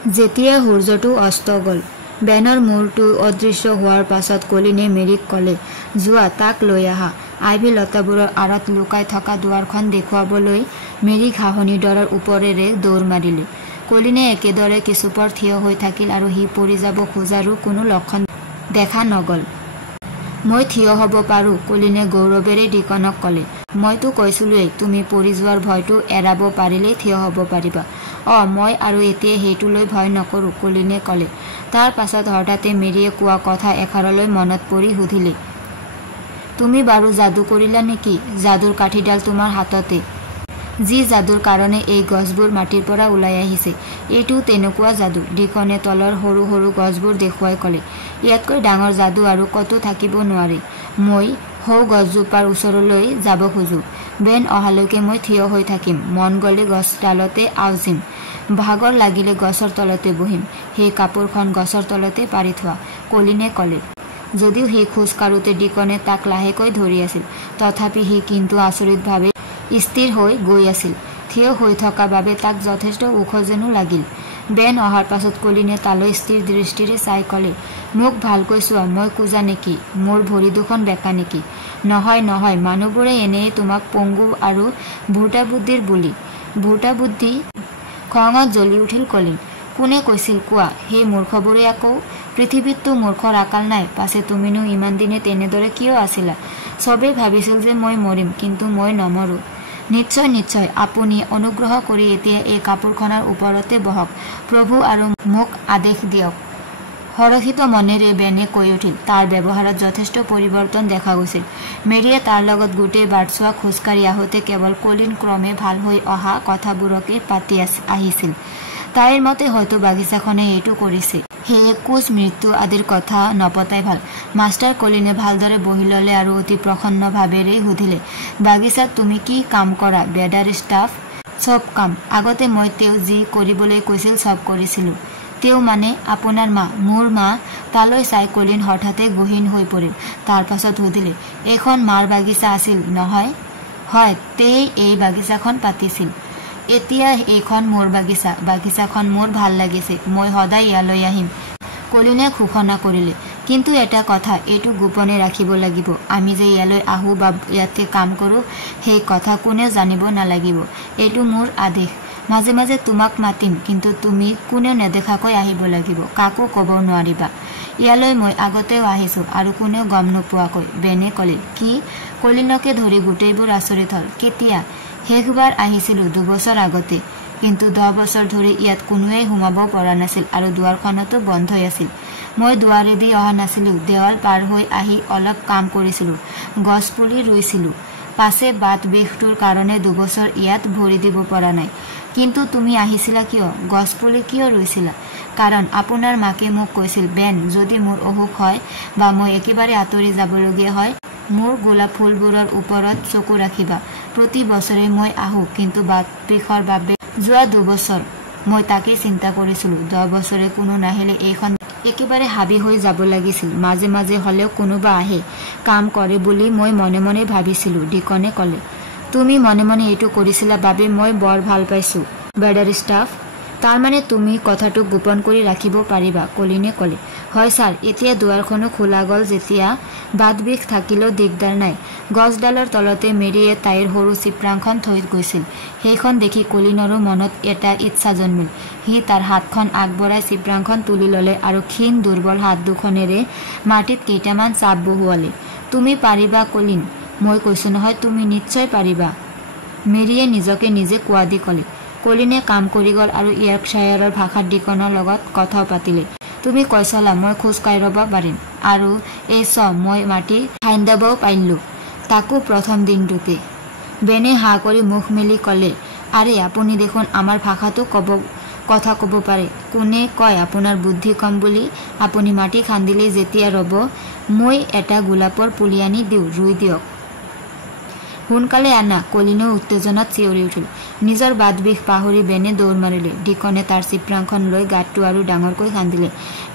যেতিয়া সূৰ্যটো অস্ত গ'ল, বেনৰ মূৰটো অদৃশ্য হোৱাৰ পাছত কলিনে মেৰীক ক'লে, যোৱা তাক লৈ আহা। আইভি লতাবোৰৰ আঁৰত লুকাই থকা দুৱাৰখন দেখুৱাবলৈ মেৰী ঘাঁহনি ডৰাৰ ওপৰেৰে দৌৰ মাৰিলে। কলিনে একেদৰে কিছুপৰ থিয় হৈ থাকিল আৰু সি পৰি যাব খোজাৰো কোনো লক্ষণ দেখা নগ'ল। মই থিয় হ'ব পাৰোঁ, কলিনে গৌৰৱেৰে ডিকনক ক'লে। মইতো কৈছিলোৱেই, তুমি পৰি যোৱাৰ ভয়টো এৰাব পাৰিলেই থিয় হ'ব পাৰিবা। মই আৰু এতিয়া সেইটো লৈ ভয় নকৰোঁ, কলিনে ক'লে। তাৰ পাছত হঠাতে মেৰীয়ে কোৱা কথা এষাৰলৈ মনত পৰি সুধিলে, তুমি বাৰু যাদু কৰিলা নেকি? যাদুৰ কাঠিডাল তোমাৰ হাততে, যি যাদুৰ কাৰণে এই গছবোৰ মাটিৰ পৰা ওলাই আহিছে, এইটো তেনেকুৱা যাদু। ডিকনে তলৰ সৰু সৰু গছবোৰ দেখুৱাই ক'লে, ইয়াতকৈ ডাঙৰ যাদু আৰু ক'তো থাকিব নোৱাৰে। মই সৌ গছজোপাৰ ওচৰলৈ যাব খোজোঁ। বেন অহালৈকে মই থিয় হৈ থাকিম, মন গ'লে গছডালতে আউজিম, ভাগৰ লাগিলে গছৰ তলতে বহিম। সেই কাপোৰখন গছৰ তলতে পাৰি থোৱা, কলিনে ক'লে। যদিও সি খোজ কাঢ়োতে ডিকনে তাক লাহেকৈ ধৰি আছিল, তথাপি সি কিন্তু আচৰিতভাৱে স্থিৰ হৈ গৈ আছিল। থিয় হৈ থকা বাবে তাক যথেষ্ট ওখ যেনো লাগিল। বেন অহাৰ পাছত কলিনে তালৈ স্থিৰ দৃষ্টিৰে চাই ক'লে, মোক ভালকৈ চোৱা, মই কোজা নেকি? মোৰ ভৰি দুখন বেকা নেকি? নহয় নহয়, মানুহবোৰে এনেই তোমাক পংগু আৰু ভোটা বুদ্ধিৰ বুলি। ভোটা বুদ্ধি? খঙত জ্বলি উঠিল কলিন। কোনে কৈছিল কোৱা? সেই মূৰ্খবোৰে আকৌ? পৃথিৱীততো মূৰ্খৰ আকাল নাই। পাছে তুমিনো ইমান দিনে তেনেদৰে কিয় আছিলা? চবেই ভাবিছিল যে মই মৰিম, কিন্তু মই নমৰোঁ। নিশ্চয় নিশ্চয়, আপুনি অনুগ্ৰহ কৰি এতিয়া এই কাপোৰখনৰ ওপৰতে বহক, প্ৰভু, আৰু মোক আদেশ দিয়ক। হৰষিত মনেৰে বেনে কৈ উঠিল। তাৰ ব্যৱহাৰত যথেষ্ট পৰিৱৰ্তন দেখা গৈছিল। মেৰীয়ে তাৰ লগত গোটেই বাটছোৱা খোজকাঢ়ি আহোঁতে কেৱল কলিন ক্ৰমে ভাল হৈ অহা কথাবোৰকে পাতি আহিছিল। তাইৰ মতে হয়তো বাগিচাখনে এইটো কৰিছে। সেয়ে কোচ, মৃত্যু আদিৰ কথা নপতাই ভাল। মাষ্টাৰ কলিনে ভালদৰে বহি ল'লে আৰু অতি প্ৰসন্ন ভাৱেৰে সুধিলে, বাগিচাত তুমি কি কাম কৰা? বেডাৰ ষ্টাফ? চব কাম। আগতে মই তেওঁ যি কৰিবলৈ কৈছিল চব কৰিছিলোঁ। তেওঁ মানে আপোনাৰ মা? মোৰ মা? তালৈ চাই কলিন হঠাতে গহীন হৈ পৰিল। তাৰ পাছত সুধিলে, এইখন মাৰ বাগিচা আছিল নহয়? হয়, তেই এই বাগিচাখন পাতিছিল। এতিয়া এইখন মোৰ বাগিচা। বাগিচাখন মোৰ ভাল লাগিছে, মই সদায় ইয়ালৈ আহিম। কলিনে ঘোষণা কৰিলে। কিন্তু এটা কথা, এইটো গোপনে ৰাখিব লাগিব। আমি যে ইয়ালৈ আহোঁ বা ইয়াতে কাম কৰোঁ, সেই কথা কোনেও জানিব নালাগিব। এইটো মোৰ আদেশ। মাজে মাজে তোমাক মাতিম, কিন্তু তুমি কোনেও নেদেখাকৈ আহিব লাগিব, কাকো ক'ব নোৱাৰিবা। ইয়ালৈ মই আগতেও আহিছোঁ আৰু কোনেও গম নোপোৱাকৈ, বেনে ক'লে। কি? কলিনকে ধৰি গোটেইবোৰ আচৰিত হ'ল। কেতিয়া? শেষবাৰ আহিছিলোঁ 2 বছৰ আগতে, কিন্তু 10 বছৰ ধৰি ইয়াত কোনোৱেই সোমাব পৰা নাছিল আৰু দুৱাৰখনতো বন্ধই আছিল। মই দুৱাৰেদি অহা নাছিলোঁ, দেৱাল পাৰ হৈ আহি অলপ কাম কৰিছিলোঁ, গছপুলি ৰুইছিলোঁ। পাছে বাট বিষটোৰ কাৰণে 2 বছৰ ইয়াত ভৰি দিব পৰা নাই। কিন্তু তুমি আহিছিলা কিয়? গছপুলি কিয় ৰুইছিলা? কাৰণ আপোনাৰ মাকে মোক কৈছিল, বেন, যদি মোৰ অসুখ হয় বা মই একেবাৰে আঁতৰি যাবলগীয়া হয়, মোৰ গোলাপ ফুলবোৰৰ ওপৰত চকু ৰাখিবা। প্ৰতি বছৰে মই আহোঁ, কিন্তু বাট বিষৰ বাবে যোৱা 2 বছৰ মই তাকেই চিন্তা কৰিছিলোঁ। 10 বছৰে কোনো নাহিলে এইখন একেবাৰে হাবি হৈ যাব লাগিছিল। মাজে মাজে হ'লেও কোনোবা আহে, কাম কৰে বুলি মই মনে মনে ভাবিছিলোঁ, ডিকনে ক'লে। তুমি মনে মনে এইটো কৰিছিলা বাবে মই বৰ ভাল পাইছোঁ, বেডাৰ ষ্টাফ। তাৰমানে তুমি কথাটো গোপন কৰি ৰাখিব পাৰিবা, কলিনে ক'লে। হয় ছাৰ। এতিয়া দুৱাৰখনো খোলা গ'ল যেতিয়া, বাট বিষ থাকিলেও দিগদাৰ নাই। গছডালৰ তলতে মেৰীয়ে তাইৰ সৰু চিপৰাংখন থৈ গৈছিল। সেইখন দেখি কলিনৰো মনত এটা ইচ্ছা জন্মিল। সি তাৰ হাতখন আগবঢ়াই চিপৰাংখন তুলি ল'লে আৰু ক্ষীণ দুৰ্বল হাত দুখনেৰে মাটিত কেইটামান চাপ বহুৱালে। তুমি পাৰিবা কলিন, মই কৈছোঁ নহয়, তুমি নিশ্চয় পাৰিবা, মেৰীয়ে নিজকে নিজে কোৱা দি ক'লে। কলিনে কাম কৰি গ'ল আৰু ইয়ৰ্কশ্বায়াৰৰ ভাষাত ডিকনৰ লগত কথাও পাতিলে। তুমি কৈছলা মই খোজ কাঢ়িব পাৰিম, আৰু এই মই মাটি খান্দাবও পাৰিলোঁ, তাকো প্ৰথম দিনটোতে। বেনে হাঁ কৰি মুখ মেলি ক'লে, আৰে আপুনি দেখোন আমাৰ ভাষাটো কথা ক'ব পাৰে। কোনে কয় আপোনাৰ বুদ্ধি কম বুলি? আপুনি মাটি খান্দিলেই যেতিয়া ৰ'ব, মই এটা গোলাপৰ পুলি আনি দিওঁ, ৰুই দিয়ক। সোনকালে আনা, কলিনেও উত্তেজনাত চিঞৰি উঠিল। নিজৰ বাট বিষ পাহৰি বেনে দৌৰ মাৰিলে। ডিকনে তাৰ চিপৰাংখন লৈ গাঁতটো আৰু ডাঙৰকৈ খান্দিলে।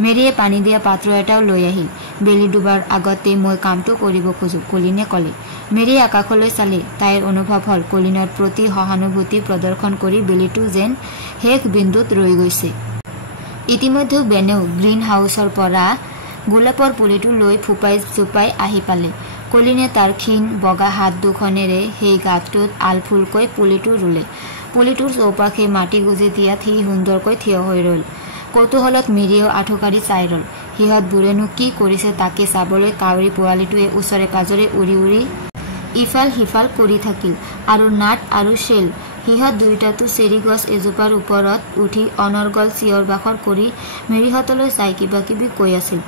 মেৰীয়ে পানী দিয়া পাত্ৰ এটাও লৈ আহিল। বেলি ডুবাৰ আগতে মই কামটো কৰিব খোজোঁ, কলিনে ক'লে। মেৰীয়ে আকাশলৈ চালে। তাইৰ অনুভৱ হ'ল কলিনৰ প্ৰতি সহানুভূতি প্ৰদৰ্শন কৰি বেলিটো যেন শেষ বিন্দুত ৰৈ গৈছে। ইতিমধ্যে বেনেও গ্ৰীণ হাউচৰ পৰা গোলাপৰ পুলিটো লৈ ফুপাই জোপাই আহি পালে। কলিনে তাৰ ক্ষীণ বগা হাত দুখনেৰে সেই গাঁতটোত আলফুলকৈ পুলিটো ৰুলে। পুলিটোৰ চৌপাশে মাটি গুজি দিয়াত সি সুন্দৰকৈ থিয় হৈ ৰল। কৌতূহলত মিৰিয়েও আঠুকাৰি চাই ৰল। সিহঁতবোৰেনো কি কৰিছে তাকে চাবলৈ কাউৰী পোৱালিটোৱে ওচৰে পাজৰে উৰি উৰি ইফাল সিফাল কৰি থাকিল। আৰু নাট আৰু শেল সিহঁত দুয়োটাতো চেৰি গছ এজোপাৰ ওপৰত উঠি অনৰ্গল চিঞৰ বাখৰ কৰি মিৰিহঁতলৈ চাই কিবা কিবি কৈ আছিল।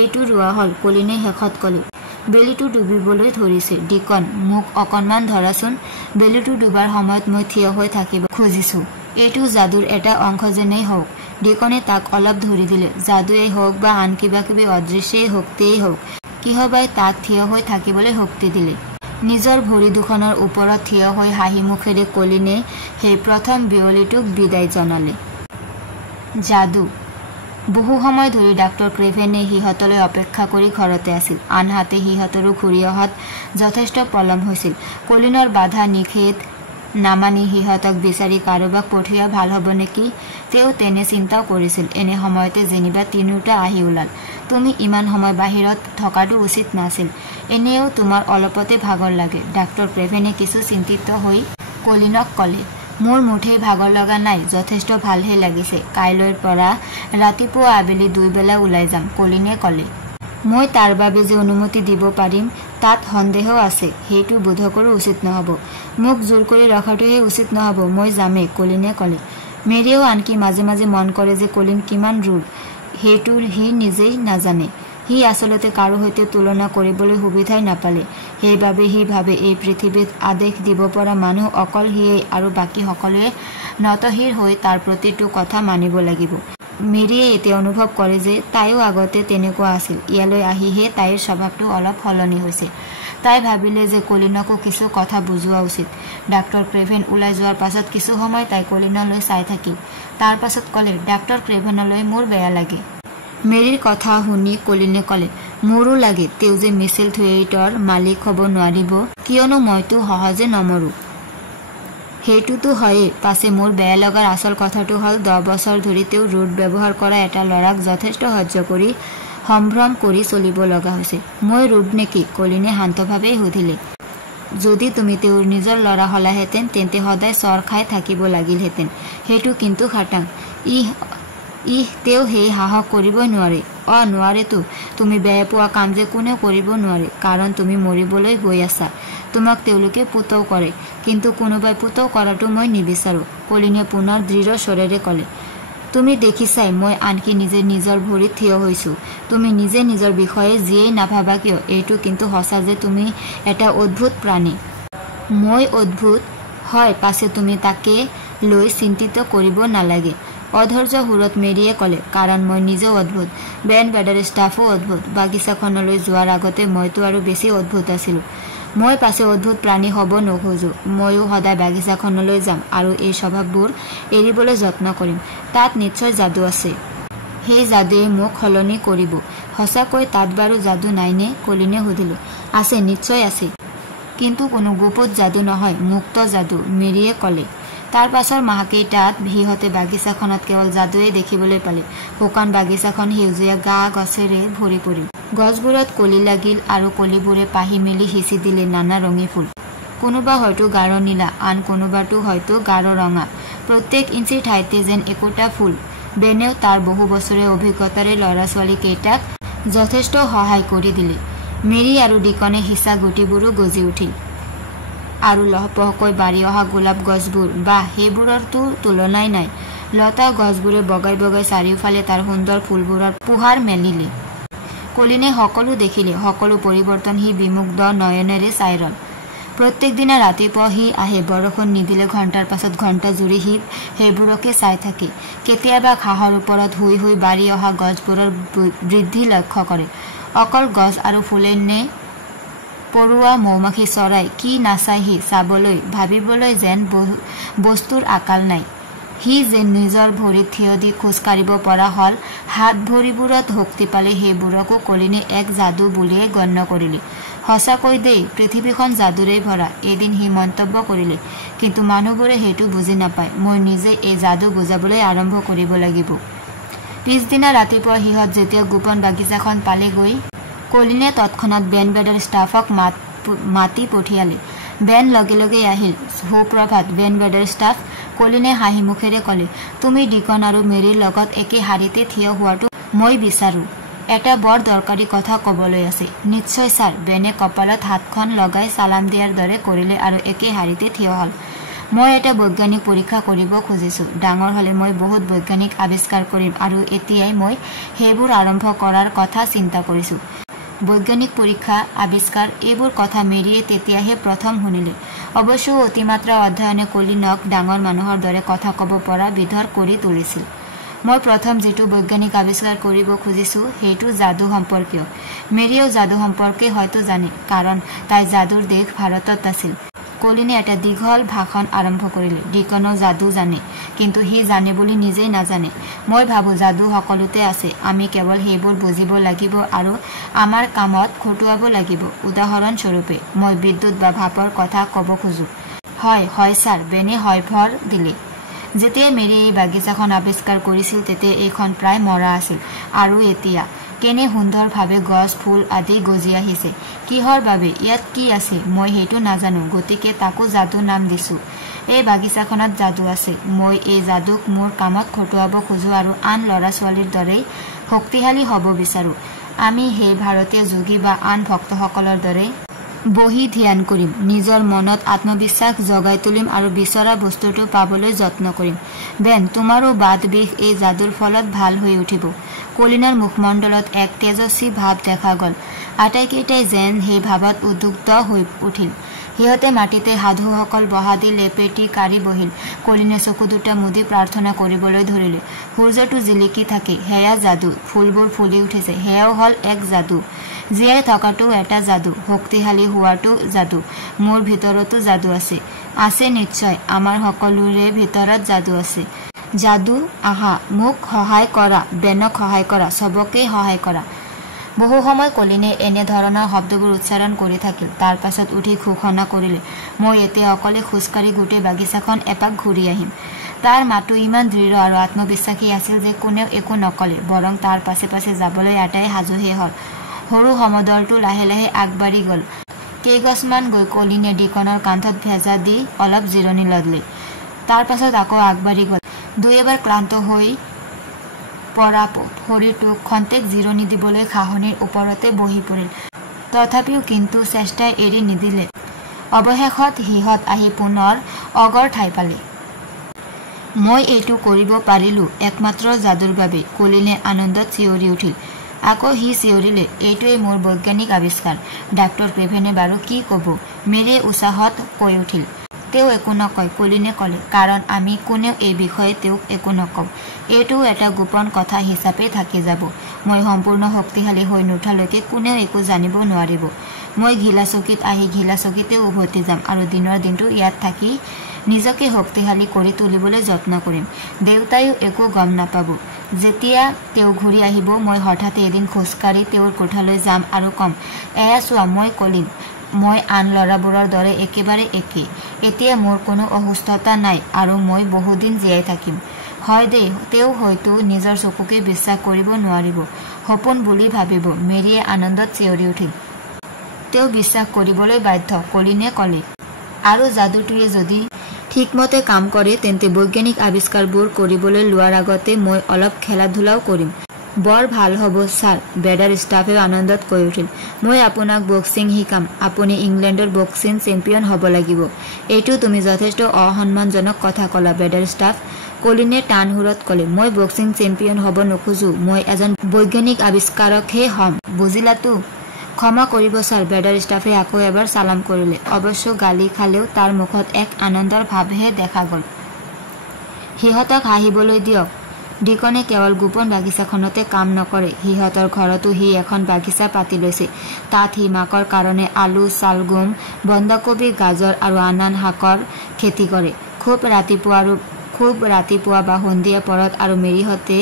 এইটো ৰোৱা হ'ল, কলিনে শেষত ক'লে। বেলিটো ডুবিবলৈ ধৰিছে। ডিকন, মোক অকণমান ধৰাচোন। বেলিটো ডুবাৰ সময়ত মই থিয় হৈ থাকিব খুজিছোঁ। এইটো যাদুৰ এটা অংশ যেনেই হওক। ডিকনে তাক অলপ ধৰি দিলে। যাদুৱেই হওক বা আন কিবা কিবি অদৃশ্যেই শক্তিয়েই হওক, কিহবাই তাক থিয় হৈ থাকিবলৈ শক্তি দিলে। নিজৰ ভৰি দুখনৰ ওপৰত থিয় হৈ হাঁহি মুখেৰে কলিনে সেই প্ৰথম বিয়লিটোক বিদায় জনালে। যাদু। বহু সময় ধৰি ডাক্তৰ ক্ৰেভেনে সিহঁতলৈ অপেক্ষা কৰি ঘৰতে আছিল। আনহাতে সিহঁতৰো ঘূৰি অহাত যথেষ্ট পলম হৈছিল। কলিনৰ বাধা নিষেধ নামানি সিহঁতক বিচাৰি কাৰোবাক পঠিওৱা ভাল হ'ব নেকি? তেওঁ তেনে চিন্তাও কৰিছিল। এনে সময়তে যেনিবা তিনিওটা আহি ওলাল। তুমি ইমান সময় বাহিৰত থকাটো উচিত নাছিল। এনেও তোমাৰ অলপতে ভাগৰ লাগে। ডাক্তৰ ক্ৰেভেনে কিছু চিন্তিত হৈ কলিনক ক'লে। মোৰ মুঠেই ভাগৰ লগা নাই, যথেষ্ট ভালহে লাগিছে। কাইলৈৰ পৰা ৰাতিপুৱা আবেলি 2 বেলা ওলাই যাম, কলিনে ক'লে। মই তাৰ বাবে যে অনুমতি দিব পাৰিম তাত সন্দেহ আছে। সেইটো বোধ কৰোঁ উচিত নহ'ব। মোক জোৰ কৰি ৰখাটোহে উচিত নহ'ব। মই যামেই, কলিনে ক'লে। মেৰিয়েও আনকি মাজে মাজে মন কৰে যে কলিন কিমান ৰুড, সেইটো সি নিজেই নাজানে। সি আচলতে কাৰো সৈতে তুলনা কৰিবলৈ সুবিধাই নাপালে। সেইবাবে সি ভাবে এই পৃথিৱীত আদেশ দিব পৰা মানুহ অকল সিয়েই আৰু বাকী সকলোৱে নতশিৰ হৈ তাৰ প্ৰতিটো কথা মানিব লাগিব। মেৰিয়ে এতিয়া অনুভৱ কৰে যে তাইও আগতে তেনেকুৱা আছিল। ইয়ালৈ আহিহে তাইৰ স্বভাৱটো অলপ সলনি হৈছে। তাই ভাবিলে যে কলিনকো কিছু কথা বুজোৱা উচিত। ডাক্তৰ ক্ৰেভেন ওলাই যোৱাৰ পাছত কিছু সময় তাই কলিনলৈ চাই থাকিল। তাৰ পাছত ক'লে, ডাক্তৰ ক্ৰেভেনলৈ মোৰ বেয়া লাগে। মেৰিৰ কথা শুনি কলিনে ক'লে, মোৰো লাগে। তেওঁ যে মিছিল থিয়েটাৰৰ মালিক হ'ব নোৱাৰিব, কিয়নো মইতো সহজে নমৰোঁ। সেইটোতো হয়েই। পাছে মোৰ বেয়া লগাৰ আচল কথাটো হ'ল 10 বছৰ ধৰি তেওঁ ৰুড ব্যৱহাৰ কৰা এটা ল'ৰাক যথেষ্ট সহ্য কৰি সম্ভ্ৰম কৰি চলিব লগা হৈছে। মই ৰুড নেকি? কলিনে শান্তভাৱেই সুধিলে। যদি তুমি তেওঁৰ নিজৰ ল'ৰা হলাহেঁতেন তেন্তে সদায় চৰ খাই থাকিব লাগিলহেঁতেন। সেইটো কিন্তু খাটাং। তেওঁ সেই সাহস কৰিবই নোৱাৰে। নোৱাৰেতো। তুমি বেয়া পোৱা কাম যে কোনেও কৰিব নোৱাৰে, কাৰণ তুমি মৰিবলৈ গৈ আছা। তোমাক তেওঁলোকে পুতৌ কৰে, কিন্তু কোনোবাই পুতৌ কৰাটো মই নিবিচাৰোঁ, কলিনে পুনৰ দৃঢ় স্বৰেৰে ক'লে। তুমি দেখিছাই মই আনকি নিজে নিজৰ ভৰিত থিয় হৈছোঁ। তুমি নিজে নিজৰ বিষয়ে যিয়েই নাভাবা কিয়, এইটো কিন্তু সঁচা যে তুমি এটা অদ্ভুত প্ৰাণী। মই অদ্ভুত? হয়, পাছে তুমি তাকে লৈ চিন্তিত কৰিব নালাগে। অধৈৰ্য সুৰত মেৰিয়ে ক'লে, কাৰণ মই নিজেও অদ্ভুত। বেণ্ড বেডাৰ ষ্টাফো অদ্ভুত। বাগিচাখনলৈ যোৱাৰ আগতে মইতো আৰু বেছি অদ্ভুত আছিলোঁ। মই পাছে অদ্ভুত প্ৰাণী হ'ব নোখোজোঁ। ময়ো সদায় বাগিচাখনলৈ যাম আৰু এই স্বভাৱবোৰ এৰিবলৈ যত্ন কৰিম। তাত নিশ্চয় যাদু আছে। সেই যাদুৱে মোক সলনি কৰিব। সঁচাকৈ তাত বাৰু যাদু নাইনে? কলিনে সুধিলোঁ। আছে, নিশ্চয় আছে। কিন্তু কোনো গুপুত যাদু নহয়, মুক্ত যাদু, মেৰিয়ে ক'লে। তাৰ পাছৰ মাহকেইটাত সিহঁতে বাগিচাখনত কেৱল যাদুৱেই দেখিবলৈ পালে। শুকান বাগিচাখন সেউজীয়া গা গছেৰে ভৰি পৰিল। গছবোৰত কলি লাগিল আৰু কলিবোৰে পাহি মেলি সিঁচি দিলে নানা ৰঙী ফুল। কোনোবা হয়তো গাঢ় নীলা, আন কোনোবাটো হয়তো গাঢ় ৰঙা। প্ৰত্যেক ইঞ্চিৰ ঠাইতে যেন একোটা ফুল। বেনেও তাৰ বহু বছৰীয়া অভিজ্ঞতাৰে ল'ৰা ছোৱালীকেইটাক যথেষ্ট সহায় কৰি দিলে। মেৰি আৰু ডিকনে সিঁচা গুটিবোৰো গজি উঠিল। আৰু লহপহকৈ বাঢ়ি অহা গোলাপ গছবোৰ, বাহ, সেইবোৰৰতো তুলনাই নাই। লতা গছবোৰে বগাই বগাই চাৰিওফালে তাৰ সুন্দৰ ফুলবোৰৰ পোহাৰ মেলিলে। কলিনে সকলো দেখিলে। সকলো পৰিৱৰ্তন সি বিমুগ্ধ নয়নেৰে চাই ৰল। প্ৰত্যেক দিনা ৰাতিপুৱা সি আহে। বৰষুণ নিদিলে ঘণ্টাৰ পাছত ঘণ্টা জুৰি সি সেইবোৰকে চাই থাকে। কেতিয়াবা ঘাঁহৰ ওপৰত শুই শুই বাঢ়ি অহা গছবোৰৰ বৃদ্ধি লক্ষ্য কৰে। অকল গছ আৰু ফুলে নে পৰুৱা, মৌমাখি, চৰাই, কি নাচায় সি চাবলৈ, ভাবিবলৈ যেন বস্তুৰ আকাল নাই। সি যে নিজৰ ভৰিত থিয় দি খোজ কাঢ়িব পৰা হ'ল, হাত ভৰিবোৰত শক্তি পালে, সেইবোৰকো কলিনে এক যাদু বুলিয়ে গণ্য কৰিলে। সঁচাকৈ দেই, পৃথিৱীখন যাদুৰেই ভৰা, এদিন সি মন্তব্য কৰিলে। কিন্তু মানুহবোৰে সেইটো বুজি নাপায়। মই নিজে এই যাদু বুজাবলৈ আৰম্ভ কৰিব লাগিব। পিছদিনা ৰাতিপুৱা সিহঁত যেতিয়া গোপন বাগিচাখন পালেগৈ কলিনে তৎক্ষণাত বেনবেডৰ ষ্টাফক মাতি পঠিয়ালে। বেন লগে লগে আহিল। সুপ্ৰভাত বেনবেডৰ ষ্টাফ, কলিনে হাঁহি মুখেৰে ক'লে। তুমি ডিকন আৰু মেৰীৰ লগত একে শাৰীতে থিয় হোৱাটো মই বিচাৰোঁ। এটা বৰ দৰকাৰী কথা ক'বলৈ আছে। নিশ্চয় ছাৰ। বেনে কপালত হাতখন লগাই চালাম দিয়াৰ দৰে কৰিলে আৰু একে শাৰীতে থিয় হ'ল। মই এটা বৈজ্ঞানিক পৰীক্ষা কৰিব খুজিছোঁ। ডাঙৰ হ'লে মই বহুত বৈজ্ঞানিক আৱিষ্কাৰ কৰিম আৰু এতিয়াই মই সেইবোৰ আৰম্ভ কৰাৰ কথা চিন্তা কৰিছোঁ। বৈজ্ঞানিক পৰীক্ষা, আৱিষ্কাৰ এইবোৰ কথা মেৰীয়ে তেতিয়াহে প্ৰথম শুনিলে। অৱশ্য অতিমাত্ৰা অধ্যয়নে কলিনক ডাঙৰ মানুহৰ দৰে কথা ক'ব পৰা বিধৰ কৰি তুলিছিল। মই প্ৰথম যিটো বৈজ্ঞানিক আৱিষ্কাৰ কৰিব খুজিছোঁ সেইটো যাদু সম্পৰ্কীয়। মেৰীয়েও যাদু সম্পৰ্কে হয়তো জানে, কাৰণ তাই যাদুৰ দেশ ভাৰতত আছিল। কলিনে এটা দীঘল ভাষণ আৰম্ভ কৰিলে। ডিকনেও যাদু জানে, কিন্তু সি জানে বুলি নিজেই নাজানে। মই ভাবোঁ যাদু সকলোতে আছে, আমি কেৱল সেইবোৰ বুজিব লাগিব আৰু আমাৰ কামত খটুৱাব লাগিব। উদাহৰণস্বৰূপে মই বিদ্যুৎ বা ভাপৰ কথা ক'ব খোজোঁ। হয় হয় ছাৰ, বেনে হয়ভৰ দিলে। যেতিয়া মেৰীয়ে এই বাগিচাখন আৱিষ্কাৰ কৰিছিল তেতিয়া এইখন প্ৰায় মৰা আছিল, আৰু এতিয়া কেনে সুন্দৰভাৱে গছ ফুল আদি গজি আহিছে। কিহৰ বাবে, ইয়াত কি আছে মই সেইটো নাজানো, গতিকে তাকো যাদু নাম দিছোঁ। এই বাগিচাখনত যাদু আছে। মই এই যাদুক মোৰ কামত খটুৱাব খোজোঁ আৰু আন ল'ৰা ছোৱালীৰ দৰেই শক্তিশালী হ'ব বিচাৰোঁ। আমি সেই ভাৰতীয় যোগী বা আন ভক্তসকলৰ দৰে বহি ধ্যান কৰিম, নিজৰ মনত আত্মবিশ্বাস জগাই তুলিম আৰু বিচৰা বস্তুটো পাবলৈ যত্ন কৰিম। বেন, তোমাৰো বাত বিষ এই যাদুৰ ফলত ভাল হৈ উঠিব। কলিনৰ মুখমণ্ডলত এক তেজস্বী ভাৱ দেখা গ'ল। আটাইকেইটাই যেন সেই ভাৱত উদ্যুক্ত হৈ উঠিল। সিহঁতে মাটিতে সাধুসকল বহা দি লেপেটি কাঢ়ি বহিল। কলিনে চকু দুটা মুদি প্ৰাৰ্থনা কৰিবলৈ ধৰিলে। সূৰ্যটো জিলিকি থাকে, সেয়া যাদু। ফুলবোৰ ফুলি উঠিছে, সেয়াও হ'ল এক যাদু। জীয়াই থকাটো এটা যাদু, শক্তিশালী হোৱাটো যাদু। মোৰ ভিতৰতো যাদু আছে। আছে নিশ্চয়, আমাৰ সকলোৰে ভিতৰত যাদু আছে। যাদু, আহা মোক সহায় কৰা, বেনক সহায় কৰা, চবকে সহায় কৰা। বহু সময় কলিনে এনেধৰণৰ শব্দবোৰ উচ্চাৰণ কৰি থাকিল। তাৰ পাছত উঠি ঘোষণা কৰিলে, মই এতিয়া অকলে খোজকাঢ়ি গোটেই বাগিচাখন এপাক ঘূৰি আহিম। তাৰ মাতো ইমান দৃঢ় আৰু আত্মবিশ্বাসী আছিল যে কোনেও একো নকলে, বৰং তাৰ পাছে পাছে যাবলৈ আটাই সাজুহে হ'ল। সৰু সমদলটো লাহে লাহে আগবাঢ়ি গ'ল। কেইগছমান গৈ কলিনে ডিকনৰ কান্ধত ভেজা দি অলপ জিৰণি ল'লে। তাৰ পাছত আকৌ আগবাঢ়ি গ'ল। দুই এবাৰ ক্লান্ত হৈ পৰা শৰীৰটোক খন্তেক জিৰণি দিবলৈ ঘাঁহনিৰ ওপৰতে বহি পৰিল। তথাপিও কিন্তু চেষ্টাই এৰি নিদিলে। অৱশেষত সিহঁত আহি পুনৰ অগৰ ঠাই পালে। মই এইটো কৰিব পাৰিলোঁ একমাত্ৰ যাদুৰ বাবে, কলিনে আনন্দত চিঞৰি উঠিল। আকৌ সি চিঞৰিলে, এইটোৱেই মোৰ বৈজ্ঞানিক আৱিষ্কাৰ। ডাক্তৰ ক্ৰেভেনে বাৰু কি ক'ব? মেৰীয়ে উৎসাহত কৈ উঠিল। তেওঁ একো নকয়, কলিনে ক'লে, কাৰণ আমি কোনেও এই বিষয়ে তেওঁক একো নকওঁ। এইটোও এটা গোপন কথা হিচাপে থাকি যাব। মই সম্পূৰ্ণ শক্তিশালী হৈ নুঠালৈকে কোনেও একো জানিব নোৱাৰিব। মই ঘিলাচকীত আহি ঘিলাচকীতে উভতি যাম আৰু দিনৰ দিনটো ইয়াত থাকি নিজকে শক্তিশালী কৰি তুলিবলৈ যত্ন কৰিম। দেউতাইও একো গম নাপাব। যেতিয়া তেওঁ ঘূৰি আহিব মই হঠাতে এদিন খোজকাঢ়ি তেওঁৰ কোঠালৈ যাম আৰু ক'ম, এয়া চোৱা মই কলিন, মই আন ল'ৰাবোৰৰ দৰে একেবাৰে একে। এতিয়া মোৰ কোনো অসুস্থতা নাই আৰু মই বহুদিন জীয়াই থাকিম। হয় দেই, তেওঁ হয়তো নিজৰ চকুকে বিশ্বাস কৰিব নোৱাৰিব, সপোন বুলি ভাবিব। মেৰীয়ে আনন্দত চিঞৰি উঠিল। তেওঁ বিশ্বাস কৰিবলৈ বাধ্য, কলিনে ক'লে। আৰু যাদুটোৱে যদি ঠিকমতে কাম কৰে তেন্তে বৈজ্ঞানিক আৱিষ্কাৰবোৰ কৰিবলৈ লোৱাৰ আগতে মই অলপ খেলা ধূলাও কৰিম। বৰ ভাল হ'ব ছাৰ, বেডাৰ ষ্টাফেও আনন্দত কৈ উঠিল। মই আপোনাক বক্সিং শিকাম। আপুনি ইংলেণ্ডৰ বক্সিং চেম্পিয়ন হ'ব লাগিব। এইটো তুমি যথেষ্ট অসন্মানজনক কথা ক'লা বেডাৰ ষ্টাফ, কলিনে টান সুৰত ক'লে। মই বক্সিং চেম্পিয়ন হ'ব নোখোজো, মই এজন বৈজ্ঞানিক আৱিষ্কাৰকহে হ'ম, বুজিলাতো? ক্ষমা কৰিব ছাৰ, বেডাৰ ষ্টাফে আকৌ এবাৰ চালাম কৰিলে। অৱশ্য গালি খালেও তাৰ মুখত এক আনন্দৰ ভাৱহে দেখা গ'ল। সিহঁতক হাঁহিবলৈ দিয়ক। ডিকনে কেৱল গোপন বাগিচাখনতে কাম নকৰে, সিহঁতৰ ঘৰতো সি এখন বাগিচা পাতি লৈছে। তাত সি মাকৰ কাৰণে আলু, চালগুম, বন্ধাকবি, গাজৰ আৰু আন শাকৰ খেতি কৰে। খুব ৰাতিপুৱা বা সন্ধিয়া পৰত আৰু মেৰীহঁতে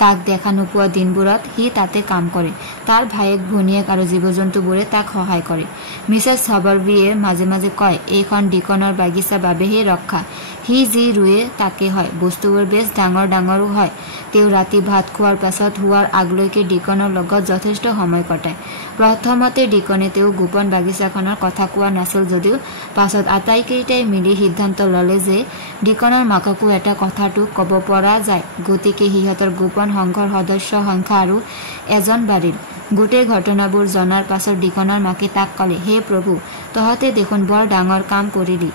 তাক দেখা নোপোৱা দিনবোৰত সি তাতে কাম কৰে। তাৰ ভায়েক ভনীয়েক আৰু জীৱ জন্তুবোৰে তাক সহায় কৰে। মিছেছ হাবাৰবিয়ে মাজে মাজে কয়, এইখন ডিকনৰ বাগিচা বাবেহে ৰক্ষা। হি যি ৰুৱে তাকে হয়। বস্তুবোৰ বেছ ডাঙৰ ডাঙৰো হয়। তেওঁ ৰাতি ভাত খোৱাৰ পাছত হোৱাৰ আগলৈকে ডিকনৰ লগত যথেষ্ট সময় কটায়। প্ৰথমতে ডিকনে তেওঁ গোপন বাগিচাখনৰ কথা কোৱা নাছিল যদিও পাছত আটাইকেইটাই মিলি সিদ্ধান্ত ল'লে যে ডিকনৰ মাককো এটা কথাটো ক'ব পৰা যায়। গতিকে সিহঁতৰ গোপন সংঘৰ সদস্য সংখ্যা আৰু এজন বাঢ়িল। গোটেই ঘটনাবোৰ জনাৰ পাছত ডিকনৰ মাকে তাক ক'লে, হে প্ৰভু, তহঁতে দেখোন বৰ ডাঙৰ কাম কৰিলি।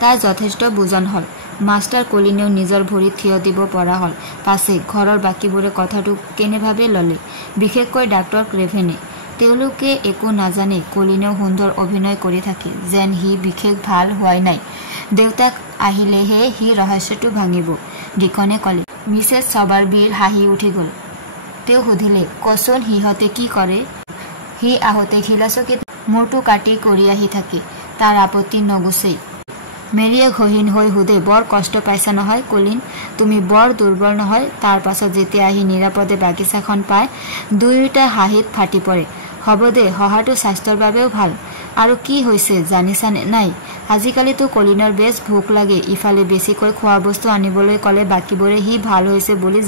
তাৰ যথেষ্ট বুজন হ'ল। মাষ্টাৰ কলিনেও নিজৰ ভৰিত থিয় দিব পৰা হ'ল। পাছে ঘৰৰ বাকীবোৰে কথাটো কেনেভাৱে ল'লে, বিশেষকৈ ডাক্তৰ ক্ৰেভেনে। তেওঁলোকে একো নাজানে কলিনেও সুন্দৰ অভিনয় কৰি থাকে, যেন সি বিশেষ ভাল হোৱাই নাই। দেউতাক আহিলেহে সি ৰহস্যটো ভাঙিব, ডিকনে ক'লে। মিছেছ ছবাৰবিৰ হাঁহি উঠি গ'ল। তেওঁ সুধিলে, কচোন সিহঁতে কি কৰে? সি আহোঁতে খিলাচকীত মূৰটো কাটি কৰি আহি থাকে। তাৰ আপত্তি নগুচেই। মেৰিয়ে ঘহীন হৈ সোধে, বৰ কষ্ট পাইছা নহয় কলিন? তুমি বৰ দুৰ্বল নহয়? তাৰ পাছত যেতিয়া আহি নিৰাপদে বাগিচাখন পায় দুয়োটা হাঁহিত ফাটি পৰে। হ'ব দে, হহাটো স্বাস্থ্যৰ বাবেও ভাল। আৰু কি হৈছে জানিছানে নাই? আজিকালিতো কলিনৰ বেছ ভোক লাগে। ইফালে বেছিকৈ খোৱা বস্তু আনিবলৈ ক'লে বাকীবোৰে সি ভাল হৈছে বুলি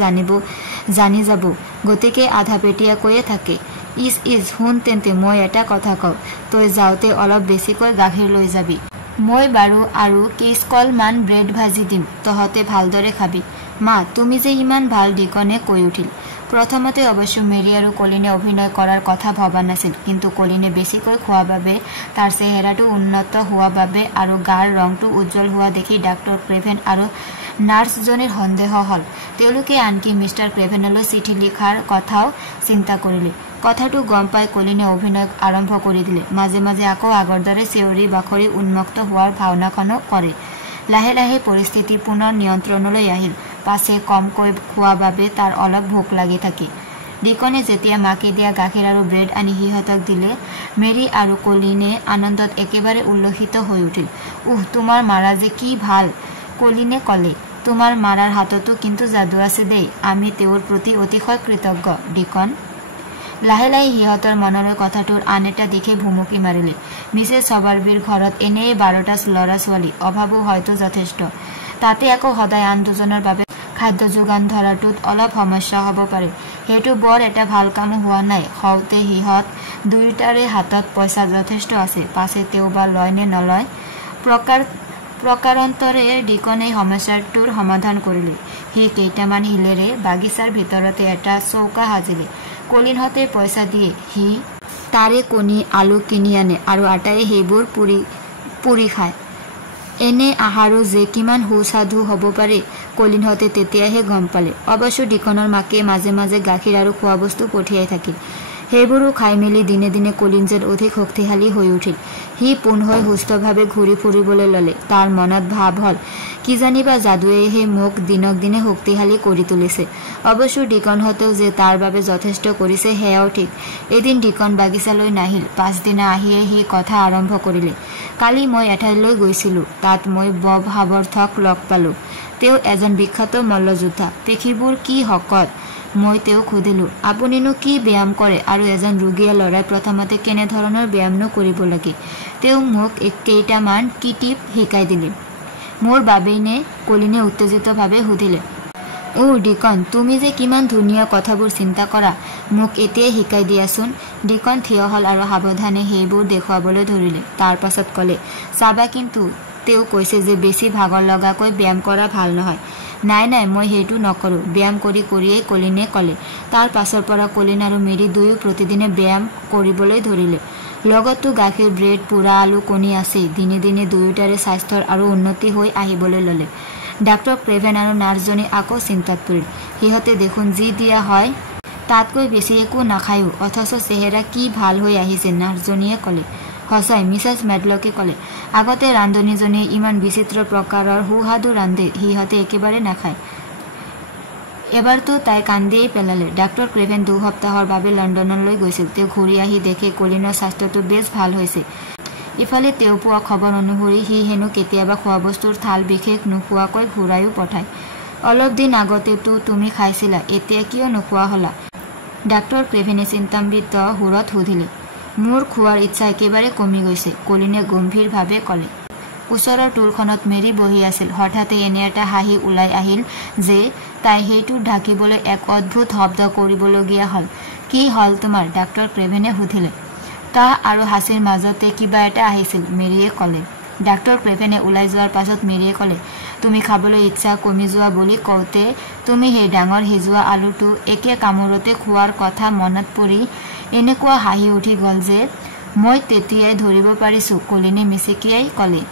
জানি যাব। গতিকে আধা পেটীয়াকৈয়ে থাকে। ইচ শুন তেন্তে মই এটা কথা কওঁ, তই যাওঁতে অলপ বেছিকৈ গাখীৰ লৈ যাবি। মই বাৰু আৰু কেইস্কলমান ব্ৰেড ভাজি দিম, তহঁতে ভালদৰে খাবি। মা, তুমি যে ইমান ভাল, ডিকনে কৈ উঠিল। প্ৰথমতে অৱশ্য মেৰী আৰু কলিনে অভিনয় কৰাৰ কথা ভবা নাছিল, কিন্তু কলিনে বেছিকৈ খোৱা বাবে, তাৰ চেহেৰাটো উন্নত হোৱা বাবে আৰু গাৰ ৰংটো উজ্জ্বল হোৱা দেখি ডাক্তৰ ক্ৰেভেন আৰু নাৰ্ছজনীৰ সন্দেহ হ'ল। তেওঁলোকে আনকি মিষ্টাৰ ক্ৰেভেনলৈ চিঠি লিখাৰ কথাও চিন্তা কৰিলে। কথাটো গম পাই কলিনে অভিনয় আৰম্ভ কৰি দিলে। মাজে মাজে আকৌ আগৰ দৰে চিঞৰি বাখৰি উন্মুক্ত হোৱাৰ ভাওনাখনো কৰে। লাহে লাহে পৰিস্থিতি পুনৰ নিয়ন্ত্ৰণলৈ আহিল। পাছে কমকৈ খোৱা বাবে তাৰ অলপ ভোক লাগি থাকে। ডিকনে যেতিয়া মাকে দিয়া গাখীৰ আৰু ব্ৰেড আনি সিহঁতক দিলে, মেৰী আৰু কলিনে আনন্দত একেবাৰে উল্লসিত হৈ উঠিল। তোমাৰ মাৰা যে কি ভাল, কলিনে ক'লে। তোমাৰ মাৰাৰ হাততো কিন্তু যাদু আছে দেই। আমি তেওঁৰ প্ৰতি অতিশয় কৃতজ্ঞ, ডিকন। লাহে লাহে সিহঁতৰ মনলৈ কথাটোৰ আন এটা দিশে ভুমুকি মাৰিলে। মিছেছ ছবাৰবিৰ ঘৰত এনেই 12টা ল'ৰা ছোৱালী, অভাৱো হয়তো যথেষ্ট। তাতে আকৌ সদায় আন দুজনৰ বাবে খাদ্য যোগান ধৰাটোত অলপ সমস্যা হ'ব পাৰে। সেইটো বৰ এটা ভাল কামো হোৱা নাই। হওঁতে সিহঁত দুয়োটাৰে হাতত পইচা যথেষ্ট আছে। পাছে তেওঁ বা লয় নে নলয়। প্ৰকাৰান্তৰে ডিকনে সমস্যাটোৰ সমাধান কৰিলে। সি কেইটামান শিলেৰে বাগিচাৰ ভিতৰতে এটা চৌকা সাজিলে। কলিনহঁতে পইচা দিয়ে, সি তাৰে কণী আলু কিনি আনে আৰু আটায়ে সেইবোৰ পুৰি খায়। এনে আহাৰো যে কিমান সুস্বাদু হ'ব পাৰে কলিনহঁতে তেতিয়াহে গম পালে। অৱশ্য ডিকনৰ মাকে মাজে মাজে গাখীৰ আৰু খোৱা বস্তু পঠিয়াই থাকিল। সেইবোৰো খাই মেলি দিনে দিনে কলিন যেন অধিক শক্তিশালী হৈ উঠিল। সি পোন হৈ সুস্থভাৱে ঘূৰি ফুৰিবলৈ ল'লে। তাৰ মনত ভাৱ হ'ল, কিজানিবা যাদুৱেহে মোক দিনক দিনে শক্তিশালী কৰি তুলিছে। অৱশ্য ডিকনহঁতেও যে তাৰ বাবে যথেষ্ট কৰিছে সেয়াও ঠিক। এদিন ডিকন বাগিচালৈ নাহিল। পাছদিনা আহিয়ে সি কথা আৰম্ভ কৰিলে। কালি মই এঠাইলৈ গৈছিলোঁ। তাত মই বব হাৱৰ্থক লগ পালোঁ। তেওঁ এজন বিখ্যাত মল্লযোদ্ধা। পেশীবোৰ কি শকত। মই তেওঁক সুধিলোঁ, আপুনিনো কি ব্যায়াম কৰে আৰু এজন ৰোগীয়া ল'ৰাই প্ৰথমতে কেনেধৰণৰ ব্যায়ামনো কৰিব লাগে। তেওঁ মোক কেইটামান কিটিপ শিকাই দিলে। মোৰ বাবেই নে? কলিনে উত্তেজিতভাৱে সুধিলে। ডিকন, তুমি যে কিমান ধুনীয়া কথাবোৰ চিন্তা কৰা, মোক এতিয়াই শিকাই দিয়াচোন। ডিকন থিয় হ'ল আৰু সাৱধানে সেইবোৰ দেখুৱাবলৈ ধৰিলে। তাৰ পাছত ক'লে, চাবা কিন্তু তেওঁ কৈছে যে বেছি ভাগৰ লগাকৈ ব্যায়াম কৰা ভাল নহয়। নাই মই সেইটো নকৰোঁ। ব্যায়াম কৰিয়েই কলিনে ক'লে। তাৰ পাছৰ পৰা কলিন আৰু মেৰী দুয়ো প্ৰতিদিনে ব্যায়াম কৰিবলৈ ধৰিলে। লগতো গাখীৰ, ব্ৰেড, পোৰা আলু, কণী আছেই। দিনে দিনে দুয়োটাৰে স্বাস্থ্যৰ আৰু উন্নতি হৈ আহিবলৈ ল'লে। ডাক্তৰ ক্ৰেভেন আৰু নাৰ্ছজনী আকৌ চিন্তাত পৰিল। সিহঁতে দেখোন যি দিয়া হয় তাতকৈ বেছি একো নাখায়ো, অথচ চেহেৰা কি ভাল হৈ আহিছে, নাৰ্ছজনীয়ে ক'লে। সঁচাই, মিছেছ মেডলকে ক'লে। আগতে ৰান্ধনীজনীয়ে ইমান বিচিত্ৰ প্ৰকাৰৰ সুস্বাদু ৰান্ধে, সিহঁতে একেবাৰে নাখায়। এবাৰতো তাই কান্দিয়েই পেলালে। ডাক্তৰ ক্ৰেভেন 2 সপ্তাহৰ বাবে লণ্ডনলৈ গৈছিল। তেওঁ ঘূৰি আহি দেখে কলিনৰ স্বাস্থ্যটো বেছ ভাল হৈছে। ইফালে তেওঁ পোৱা খবৰ অনুসৰি সি হেনো কেতিয়াবা খোৱা বস্তুৰ থাল বিশেষ নোখোৱাকৈ ঘূৰায়ো পঠায়। অলপ দিন আগতেতো তুমি খাইছিলা, এতিয়া কিয় নোখোৱা হ'লা? ডাক্তৰ ক্ৰেভেনে চিন্তান্বিত সুৰত সুধিলে। মোৰ খোৱাৰ ইচ্ছা একেবাৰে কমি গৈছে, কলিনে গম্ভীৰভাৱে ক'লে। ওচৰৰ টুলখনত মেৰী বহি আছিল। হঠাতে এনে এটা হাঁহি ওলাই আহিল যে তাই সেইটো ঢাকিবলৈ এক অদ্ভুত শব্দ কৰিবলগীয়া হ'ল। কি হ'ল তোমাৰ? ডাক্তৰ ক্ৰেভেনে সুধিলে। কাহ আৰু হাঁচিৰ মাজতে কিবা এটা আহিছিল, মেৰীয়ে ক'লে। ডাক্তৰ ক্ৰেভেনে ওলাই যোৱাৰ পাছত মেৰীয়ে ক'লে, তুমি খাবলৈ ইচ্ছা কমি যোৱা বুলি কওঁতে তুমি সেই ডাঙৰ সিজোৱা আলুটো একে কামোৰতে খোৱাৰ কথা মনত পৰি এনেকুৱা হাঁহি উঠি গ'ল যে মই তেতিয়াই ধৰিব পাৰিছোঁ, কলিনে মিচিকিয়াই ক'লে।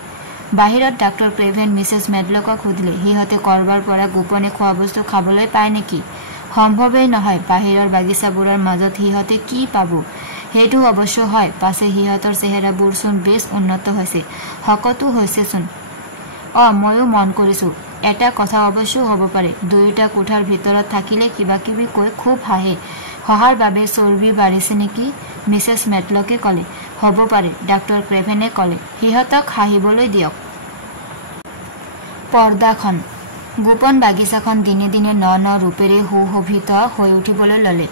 বাহিৰত ডাক্তৰ ক্ৰেভেন মিছেছ মেডলকক সুধিলে, সিহঁতে কৰবাৰ পৰা গোপনে খোৱা বস্তু খাবলৈ পায় নেকি? সম্ভৱেই নহয়, বাহিৰৰ বাগিচাবোৰৰ মাজত সিহঁতে কি পাব? সেইটো অৱশ্য হয়, পাছে সিহঁতৰ চেহেৰাবোৰ চোন বেছ উন্নত হৈছে, শকতো হৈছেচোন। ময়ো মন কৰিছোঁ। এটা কথা অৱশ্য হ'ব পাৰে, দুয়োটা কোঠাৰ ভিতৰত থাকিলে কিবা কিবি কৈ খুব হাঁহে। হহাৰ বাবে চৰ্বি বাঢ়িছে নেকি? মিছেছ মেডলকে ক'লে। হ'ব পাৰে, ডাক্তৰ ক্ৰেভেনে ক'লে। সিহঁতক হাঁহিবলৈ দিয়ক। পৰ্দাখন। গোপন বাগিচাখন দিনে দিনে ন ন ৰূপেৰে সুশোভিত হৈ উঠিবলৈ ল'লে।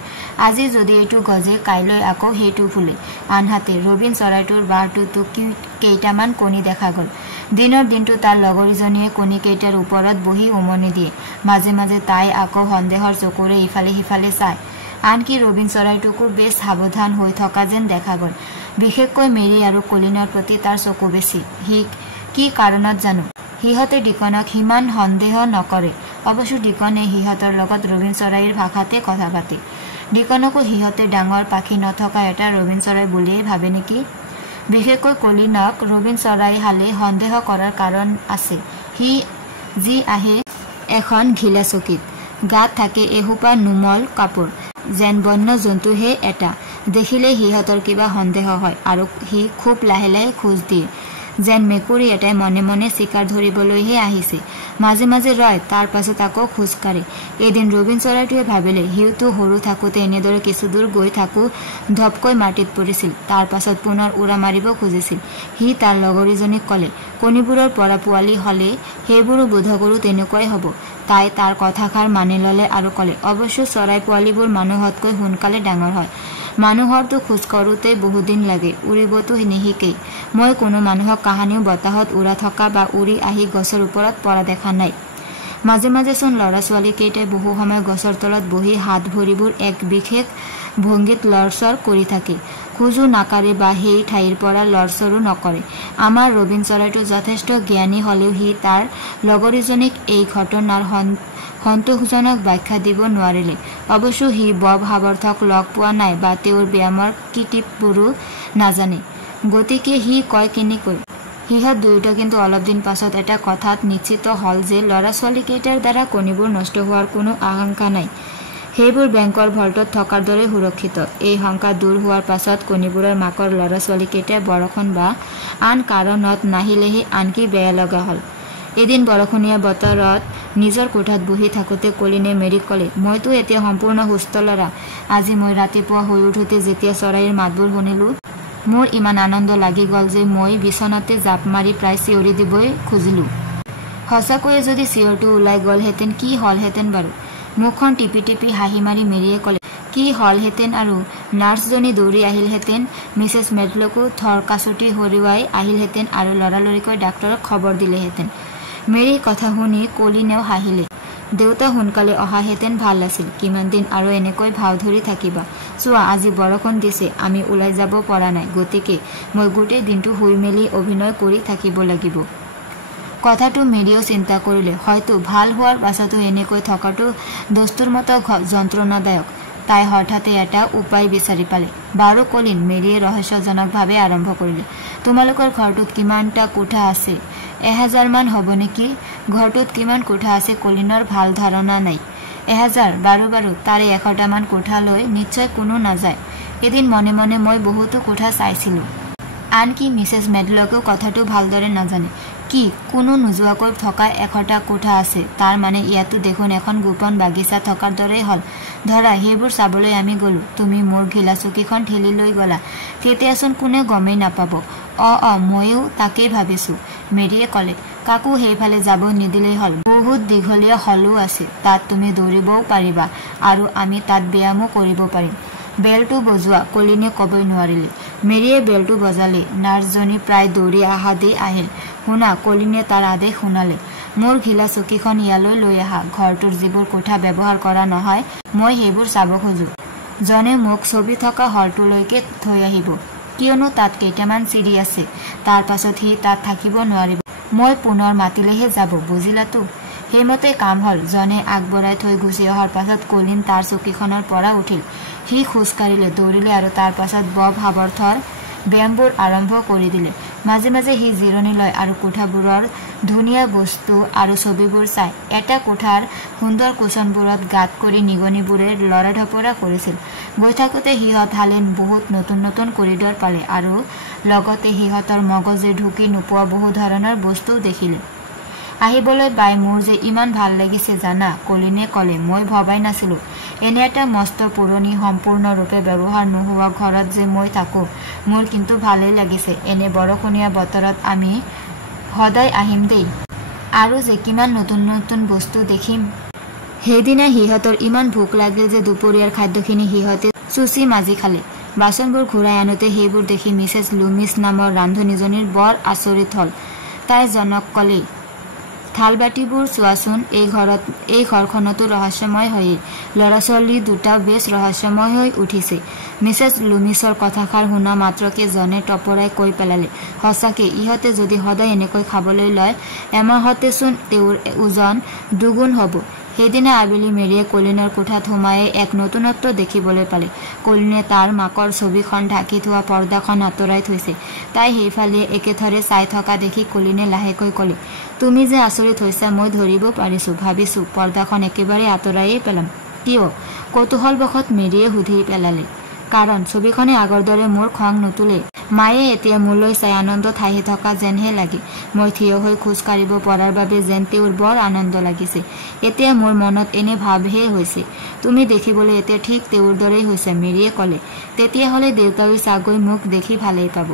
আজি যদি এইটো গজে, কাইলৈ আকৌ সেইটো ফুলে। আনহাতে ৰবীন চৰাইটোৰ বাঁহটোতো কেইটামান কণী দেখা গ'ল। দিনৰ দিনটো তাৰ লগৰীজনীয়ে কণীকেইটাৰ ওপৰত বহি উমনি দিয়ে। মাজে মাজে তাই আকৌ সন্দেহৰ চকুৰে ইফালে সিফালে চায়। আনকি ৰবীন চৰাইটোকো বেছ সাৱধান হৈ থকা যেন দেখা গ'ল। বিশেষকৈ মেৰী আৰু কলিনৰ প্ৰতি তাৰ চকু বেছি। কি কাৰণত জানো সিহঁতে ডিকনক সিমান সন্দেহ নকৰে। অৱশ্য ডিকনে সিহঁতৰ লগত ৰবীন চৰাইৰ ভাষাতে কথা পাতে। ডিকনকো সিহঁতে ডাঙৰ পাখি নথকা এটা ৰবীন চৰাই বুলিয়েই ভাবে নেকি? বিশেষকৈ কলিনক ৰবীন চৰাই হালে সন্দেহ কৰাৰ কাৰণ আছে। সি যি আহে এখন ঘিলা চকীত, গাত থাকে এসোপা নুমল কাপোৰ, যেন বন্য জন্তুহে এটা। দেখিলে সিহঁতৰ কিবা সন্দেহ হয় আৰু সি খুব লাহে লাহে খোজ দিয়ে, যেন মেকুৰী এটাই মনে মনে চিকাৰ ধৰিবলৈহে আহিছে। মাজে মাজে ৰয়, তাৰ পাছত আকৌ খোজ কাঢ়ে। এদিন ৰবীন চৰাইটোৱে ভাবিলে সিওতো সৰু থাকোঁতে এনেদৰে কিছুদূৰ গৈ থাকোঁ ধপকৈ মাটিত পৰিছিল। তাৰ পাছত পুনৰ উৰা মাৰিব খুজিছিল। সি তাৰ লগৰীজনীক ক'লে, কণীবোৰৰ পৰা পোৱালি হ'লে সেইবোৰো বোধকৰো তেনেকুৱাই হ'ব। তাই তাৰ কথাষাৰ মানি ল'লে আৰু ক'লে, অৱশ্য চৰাই পোৱালিবোৰ মানুহতকৈ সোনকালে ডাঙৰ হয়। মানুহৰতো খোজ কাঢ়োঁতেই বহুদিন লাগে, উৰিবতো নিশিকেই। মই কোনো মানুহক কাহানিও বতাহত উৰা থকা বা উৰি আহি গছৰ ওপৰত পৰা দেখা নাই। মাজে মাজে চোন ল'ৰা ছোৱালীকেইটাই বহু সময় গছৰ তলত বহি হাত ভৰিবোৰ এক বিশেষ ভংগীত লৰচৰ কৰি থাকে। খোজো নাকাঢ়ে বা সেই ঠাইৰ পৰা লৰচৰো নকৰে। আমাৰ ৰবীন চৰাইটো যথেষ্ট জ্ঞানী হ'লেও সি তাৰ লগৰীজনীক এই ঘটনাৰ সন্তোষজনক ব্যাখ্যা দিব নোৱাৰিলে। অৱশ্য সি বব হাৱৰ্থক লগ পোৱা নাই বা তেওঁৰ ব্যায়ামৰ কিটিপবোৰো নাজানে, গতিকে সি কয় কেনেকৈ? সিহঁত দুয়োটা কিন্তু অলপ দিন পাছত এটা কথাত নিশ্চিত হ'ল যে ল'ৰা ছোৱালীকেইটাৰ দ্বাৰা কণীবোৰ নষ্ট হোৱাৰ কোনো আশংকা নাই। সেইবোৰ বেংকৰ ভল্টত থকাৰ দৰে সুৰক্ষিত। এই শংকা দূৰ হোৱাৰ পাছত কণীবোৰৰ মাকৰ ল'ৰা ছোৱালীকেইটাই বৰষুণ বা আন কাৰণত নাহিলেহে আনকি বেয়া লগা হ'ল। এদিন বৰষুণীয়া বতৰত নিজৰ কোঠাত বহি থাকোঁতে কলিনে মেৰীক ক'লে, মইতো এতিয়া সম্পূৰ্ণ সুস্থ ল'ৰা। আজি মই ৰাতিপুৱা শুই উঠোঁতে যেতিয়া চৰাইৰ মাতবোৰ শুনিলোঁ, মোৰ ইমান আনন্দ লাগি গ'ল যে মই বিচনাতে জাপ মাৰি প্ৰায় চিঞৰি দিবই খুজিলোঁ। সঁচাকৈয়ে যদি চিঞৰটো ওলাই গ'লহেঁতেন কি হ'লহেঁতেন বাৰু? মুখখন টিপি টিপি হাঁহি মাৰি মেৰীয়ে ক'লে, কি হ'লহেঁতেন আৰু? নাৰ্ছজনী দৌৰি আহিলহেঁতেন, মিছেছ মেডলকো থৰকাচুটি হৰুৱাই আহিলহেঁতেন আৰু লৰালৰিকৈ ডাক্তৰক খবৰ দিলেহেঁতেন। মেৰীৰ কথা শুনি কলিনেও হাঁহিলে। দেউতা সোনকালে অহাহেঁতেন ভাল আছিল। কিমান দিন আৰু এনেকৈ ভাও ধৰি থাকিবা? চোৱা, আজি বৰষুণ দিছে, আমি ওলাই যাব পৰা নাই, গতিকে মই গোটেই দিনটো শুই মেলি অভিনয় কৰি থাকিব লাগিব। কথাটো মেৰীয়েও চিন্তা কৰিলে। হয়তো ভাল হোৱাৰ পাছতো এনেকৈ থকাটো দস্তুৰ মতো যন্ত্ৰণাদায়ক। তাই হঠাতে এটা উপায় বিচাৰি পালে। বাৰু কলিন, মেৰীয়ে ৰহস্যজনকভাৱে আৰম্ভ কৰিলে, তোমালোকৰ ঘৰটোত কিমানটা কোঠা আছে? 1000 মান হ'ব নেকি? ঘৰটোত কিমান কোঠা আছে কলিনৰ ভাল ধাৰণা নাই। 1000? বাৰু, তাৰে 100টা মান কোঠা লৈ নিশ্চয় কোনো নাযায়। এদিন মনে মনে মই বহুতো কোঠা চাইছিলোঁ। আনকি মিছেছ মেডলকেও কথাটো ভালদৰে নাজানে। কি, কোনো নোযোৱাকৈ থকা 100টা কোঠা আছে? তাৰ মানে ইয়াতো দেখোন এখন গোপন বাগিচা থকাৰ দৰেই হ'ল। ধৰা সেইবোৰ চাবলৈ আমি গ'লোঁ, তুমি মোৰ ঘিলা চকীখন ঠেলি লৈ গ'লা, তেতিয়াচোন কোনে গমেই নাপাব। ময়ো তাকেই ভাবিছোঁ, মেৰীয়ে ক'লে। কাকো সেইফালে যাব নিদিলেই হ'ল। বহুত দীঘলীয়া হলো আছে, তাত তুমি দৌৰিবও পাৰিবা আৰু আমি তাত ব্যায়ামো কৰিব পাৰিম। বেলটো বজোৱা, কলিনে ক'বই নোৱাৰিলে। মেৰীয়ে বেলটো বজালে। নাৰ্ছজনী প্ৰায় দৌৰি আহা দি আহিল। শুনা, কলিনে তাৰ আদেশ শুনালে। মোৰ ঘিলা চকীখন ইয়ালৈ লৈ আহা। ঘৰটোৰ যিবোৰ কোঠা ব্যৱহাৰ কৰা নহয় মই সেইবোৰ চাব খোজো। জনে মোক ছবি থকা হলটোলৈকে থৈ আহিব, কিয়নো তাত কেইটামান চিৰি আছে। তাৰ পাছত সি তাত থাকিব নোৱাৰিব। মই পুনৰ মাতিলেহে যাব, বুজিলাতো? সেইমতে কাম হল। জনে আগবঢ়াই থৈ গুচি অহাৰ পাছত কলিন তাৰ চকীখনৰ পৰা উঠিল। সি খোজকাঢ়িলে, দৌৰিলে আৰু তাৰ পাছত বব সাৱৰ্থৰ ব্যায়ামবোৰ আৰম্ভ কৰি দিলে। মাজে মাজে সি জিৰণি লয় আৰু কোঠাবোৰৰ ধুনীয়া বস্তু আৰু ছবিবোৰ চাই। এটা কোঠাৰ সুন্দৰ কুচনবোৰত গাঁত কৰি নিগনিবোৰে লৰা ঢপৰা কৰিছিল। গৈ থাকোঁতে সিহঁত হালেন বহুত নতুন নতুন কৰিডৰ পালে আৰু লগতে সিহঁতৰ মগজে ঢুকি নোপোৱা বহু ধৰণৰ বস্তুও দেখিলে। আহিবলৈ পাই মোৰ যে ইমান ভাল লাগিছে জানা, কলিনে ক'লে। মই ভবাই নাছিলো এনে এটা মস্ত পুৰণি সম্পূৰ্ণৰূপে ব্যৱহাৰ নোহোৱা ঘৰত যে মই থাকোঁ। মোৰ কিন্তু ভালেই লাগিছে। এনে বৰষুণীয়া বতৰত আমি সদায় আহিম দেই, আৰু যে কিমান নতুন নতুন বস্তু দেখিম। সেইদিনা সিহঁতৰ ইমান ভোক লাগিল যে দুপৰীয়াৰ খাদ্যখিনি সিহঁতে চুচি মাজি খালে। বাচনবোৰ ঘূৰাই আনোতে সেইবোৰ দেখি মিছেছ লুমিছ নামৰ ৰান্ধনীজনীৰ বৰ আচৰিত হল। তাই জনক ক'লে, থাল বাটিবোৰ চোৱাচোন, এই ঘৰখনতো ৰহস্যময় হয়েই। ল'ৰা ছোৱালী দুটাও বেছ ৰহস্যময় হৈ উঠিছে। মিছেছ লুমিছৰ কথাষাৰ শুনা মাত্ৰকে জনে টপৰাই কৈ পেলালে, সঁচাকে ইহঁতে যদি সদায় এনেকৈ খাবলৈ লয় এমাহতেচোন তেওঁৰ ওজন দুগুণ হ'ব। সেইদিনা আবেলি মেৰিয়ে কলিনৰ কোঠাত সোমায়ে এক নতুনত্ব দেখিবলৈ পালে। কলিনে তাৰ মাকৰ ছবিখন ঢাকি থোৱা পৰ্দাখন আঁতৰাই থৈছে। তাই সেইফালে একেথৰে চাই থকা দেখি কলিনে লাহেকৈ ক'লে, তুমি যে আচৰিত হৈছা মই ধৰিব পাৰিছো। ভাবিছো পৰ্দাখন একেবাৰে আঁতৰাইয়ে পেলাম। কিয়? কৌতূহলবশত মেৰিয়ে সুধি পেলালে। কাৰণ ছবিখনে আগৰ দৰে মোৰ খং নুতুলে। মায়ে এতিয়া মোলৈ চাই আনন্দত হাঁহি থকা যেনহে লাগে। মই থিয় হৈ খোজ কাঢ়িব পৰাৰ বাবে যেন তেওঁৰ বৰ আনন্দ লাগিছে। এতিয়া মোৰ মনত এনে ভাৱহে হৈছে। তুমি দেখিবলৈ এতিয়া ঠিক তেওঁৰ দৰেই হৈছে, মেৰিয়ে ক'লে। তেতিয়াহ'লে দেউতাই চাগৈ মোক দেখি ভালেই পাব।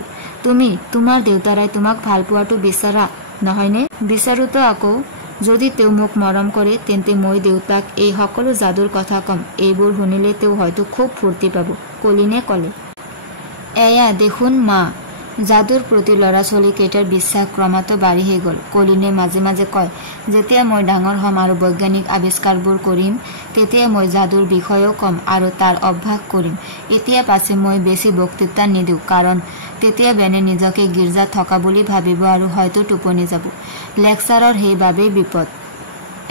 তুমি তোমাৰ দেউতাৰাই তোমাক ভাল পোৱাটো বিচাৰা নহয়নে? বিচাৰোতো আকৌ। যদি তেওঁ মোক মৰম কৰে তেন্তে মই দেউতাক এই সকলো যাদুৰ কথা ক'ম। এইবোৰ শুনিলে তেওঁ হয়তো খুব ফূৰ্তি পাব, কলিনে ক'লে। এয়া দেখোন মা। যাদুৰ প্ৰতি ল'ৰা ছোৱালীকেইটাৰ বিশ্বাস ক্ৰমাৎ বাঢ়িহে গ'ল। কলিনে মাজে মাজে কয়, যেতিয়া মই ডাঙৰ হ'ম আৰু বৈজ্ঞানিক আৱিষ্কাৰবোৰ কৰিম তেতিয়া মই যাদুৰ বিষয়েও ক'ম আৰু তাৰ অভ্যাস কৰিম। এতিয়া পাছে মই বেছি বক্তৃতা নিদিওঁ, কাৰণ তেতিয়া বেনে নিজকে গীৰ্জাত থকা বুলি ভাবিব আৰু হয়তো টোপনি যাব। লেকচাৰৰ সেইবাবেই বিপদ।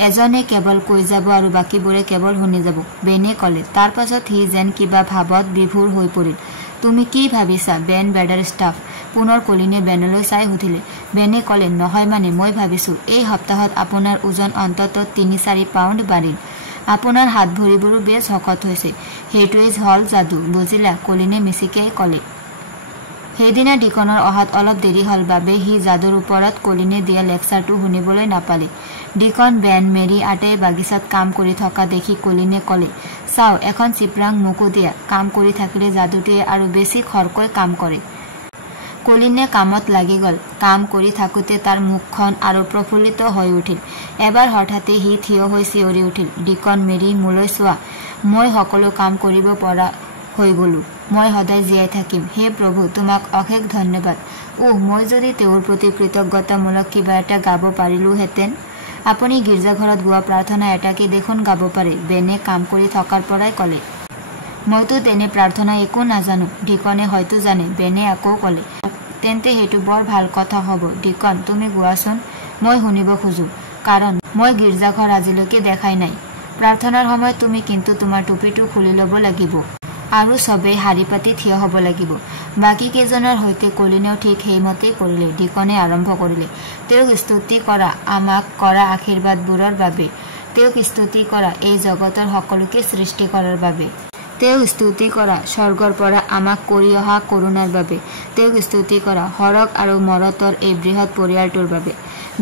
এজনে কেৱল কৈ যাব আৰু বাকীবোৰে কেৱল শুনি যাব, বেনে ক'লে। তাৰ পাছত সি যেন কিবা ভাৱত বিভোৰ হৈ পৰিল। তুমি কি ভাবিছা বেন বেডাৰ ষ্টাফ? পুনৰ কলিনে বেনলৈ চাই সুধিলে। বেনে ক'লে, নহয় মানে মই ভাবিছো এই সপ্তাহত আপোনাৰ ওজন অন্ততঃ ৩-৪ পাউণ্ড বাঢ়িল। আপোনাৰ হাত ভৰিবোৰো বেছ শকত হৈছে। সেইটোৱেই হল যাদু, বুজিলা? কলিনে মিচিকিয়াই ক'লে। সেইদিনা ডিকনৰ অহাত অলপ দেৰি হল বাবে সি যাদুৰ ওপৰত কলিনে দিয়া লেকচাৰটো শুনিবলৈ নাপালে। ডিকন, বেন, মেৰী আটাই বাগিচাত কাম কৰি থকা দেখি কলিনে ক'লে, চাও এখন চিপৰাং মোকো দিয়া। কাম কৰি থাকিলে যাদুটোৱে আৰু বেছি খৰকৈ কাম কৰে। কলিনে কামত লাগি গ'ল। কাম কৰি থাকোঁতে তাৰ মুখখন আৰু প্ৰফুল্লিত হৈ উঠিল। এবাৰ হঠাতে সি থিয় হৈ চিঞৰি উঠিল, ডিকন, মেৰী, মোলৈ চোৱা। মই সকলো কাম কৰিব পৰা হৈ গ'লো। মই সদায় জীয়াই থাকিম। হে প্ৰভু, তোমাক অশেষ ধন্যবাদ। মই যদি তেওঁৰ প্ৰতি কৃতজ্ঞতামূলক কিবা এটা গাব পাৰিলোহেঁতেন। আপুনি গীৰ্জাঘৰত গোৱা প্ৰাৰ্থনা এটাকে দেখোন গাব পাৰে, বেনে কাম কৰি থকাৰ পৰাই ক'লে। মইতো তেনে প্ৰাৰ্থনা একো নাজানো। ডিকনে হয়তো জানে, বেনে আকৌ ক'লে। তেন্তে সেইটো বৰ ভাল কথা হ'ব। ডিকন, তুমি গোৱাচোন, মই শুনিব খোজো, কাৰণ মই গীৰ্জাঘৰ আজিলৈকে দেখাই নাই। প্ৰাৰ্থনাৰ সময়ত তুমি কিন্তু তোমাৰ টুপিটো খুলি ল'ব লাগিব আৰু চবেই শাৰী পাতি থিয় হ'ব লাগিব। বাকী কেইজনৰ সৈতে কলিনেও ঠিক সেইমতেই কৰিলে। ডিকনে আৰম্ভ কৰিলে, তেওঁক স্তুতি কৰা আমাক কৰা আশীৰ্বাদবোৰৰ বাবে। তেওঁক স্তুতি কৰা এই জগতৰ সকলোকে সৃষ্টি কৰাৰ বাবে। তেওঁক স্তুতি কৰা স্বৰ্গৰ পৰা আমাক কৰি অহা কৰোণাৰ বাবে। তেওঁক স্তুতি কৰা হৰক আৰু মৰতৰ এই বৃহৎ পৰিয়ালটোৰ বাবে।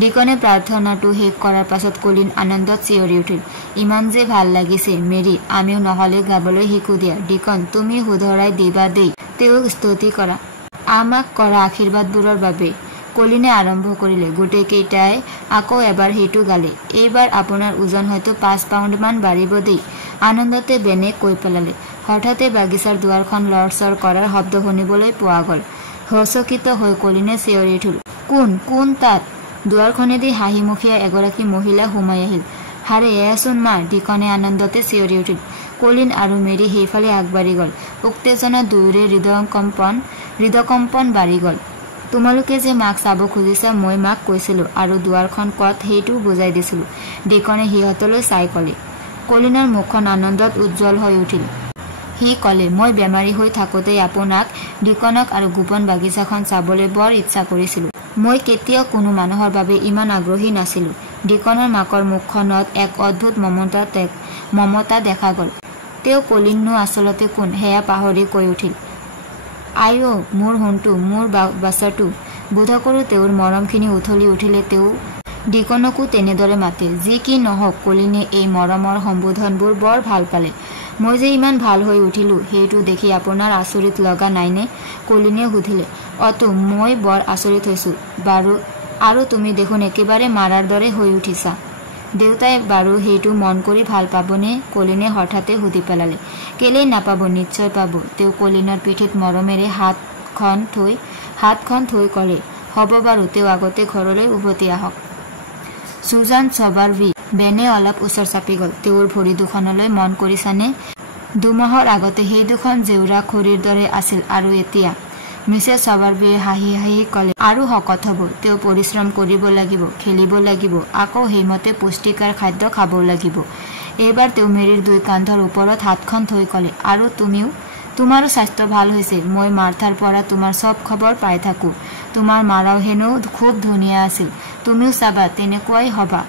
ডিকনে প্ৰাৰ্থনাটো শেষ কৰাৰ পাছত কলিন আনন্দত চিঞৰি উঠিল, ইমান যে ভাল লাগিছে। মেৰী, আমিও নহ'লে গাবলৈ শিকো দিয়া। ডিকন, তুমি শুধৰাই দিবা দেই। তেওঁক স্তুতি কৰা আমাক কৰা আশীৰ্বাদবোৰৰ বাবে। কলিনে আৰম্ভ কৰিলে। গোটেইকেইটাই আকৌ এবাৰ সেইটো গালে। এইবাৰ আপোনাৰ ওজন হয়তো 5 পাউণ্ডমান বাঢ়িব দেই, আনন্দতে বেনে কৈ পেলালে। হঠাতে বাগিচাৰ দুৱাৰখন লৰচৰ কৰাৰ শব্দ শুনিবলৈ পোৱা গ'ল। হচকিত হৈ কলিনে চিঞৰি উঠিল, কোন কোন তাত দুৱাৰখনেদি হাঁহিমুখীয়া এগৰাকী মহিলা সোমাই আহিল। হাৰে এয়াচোন মা, ডিকনে আনন্দতে চিঞৰি উঠিল। কলিন আৰু মেৰী সেইফালে আগবাঢ়ি গ'ল। উত্তেজনা দুয়োৰে হৃদকম্পন বাঢ়ি গ'ল। তোমালোকে যে মাক চাব খুজিছা, মই মাক কৈছিলোঁ আৰু দুৱাৰখন ক'ত সেইটোও বুজাই দিছিলোঁ, ডিকনে সিহঁতলৈ চাই ক'লে। কলিনৰ মুখখন আনন্দত উজ্জ্বল হৈ উঠিল। সি ক'লে, মই বেমাৰী হৈ থাকোঁতেই আপোনাক, ডিকনক আৰু গোপন বাগিচাখন চাবলৈ বৰ ইচ্ছা কৰিছিলোঁ। মই কেতিয়াও কোনো মানুহৰ বাবে ইমান আগ্ৰহী নাছিলোঁ। ডিকনৰ মাকৰ মুখখনত এক অদ্ভুত মমতা দেখা গ'ল। তেওঁ কলিননো আচলতে কোন সেয়া পাহৰি কৈ উঠিল, আই অ' মোৰ সোণটো, মোৰ বাচ্চাটো। বোধকৰো তেওঁৰ মৰমখিনি উঠলি উঠিলে তেওঁ ডিকনকো তেনেদৰে মাতে। যি কি নহওক, কলিনে এই মৰমৰ সম্বোধনবোৰ বৰ ভাল পালে। মই যে ইমান ভাল হৈ উঠিলোঁ, সেইটো দেখি আপোনাৰ আচৰিত লগা নাইনে? কলিনে সুধিলে। অতো মই বৰ আচৰিত হৈছোঁ বাৰু, আৰু তুমি দেখোন একেবাৰে মাৰাৰ দৰে হৈ উঠিছা। দেউতাই বাৰু সেইটো মন কৰি ভাল পাবনে? কলিনে হঠাতে সুধি পেলালে। কেলেই নাপাব, নিশ্চয় পাব। তেওঁ কলিনৰ পিঠিত মৰমেৰে হাতখন থৈ ক'লে, হ'ব বাৰু, তেওঁ আগতে ঘৰলৈ উভতি আহক। চুজান ছবাৰবি বেনে অলপ ওচৰ চাপি গ'ল। তেওঁৰ ভৰি দুখনলৈ মন কৰিছানে? 2 মাহৰ আগতে সেই দুখন জেউৰা খৰিৰ দৰে আছিল, আৰু এতিয়া? মিছেছ ছবাৰবিয়ে হাঁহি হাঁহি ক'লে, আৰু শকত হ'ব। তেওঁ পৰিশ্ৰম কৰিব লাগিব, খেলিব লাগিব, আকৌ সেইমতে পুষ্টিকাৰ খাদ্য খাব লাগিব। এইবাৰ তেওঁ মেৰীৰ 2 কান্ধৰ ওপৰত হাতখন থৈ ক'লে, আৰু তুমিও? তোমাৰো স্বাস্থ্য ভাল হৈছে। মই মাৰ্থাৰ পৰা তোমাৰ চব খবৰ পাই থাকোঁ। তোমাৰ মাৰাও হেনো খুব ধুনীয়া আছিল। তুমিও চাবা তেনেকুৱাই হ'বা।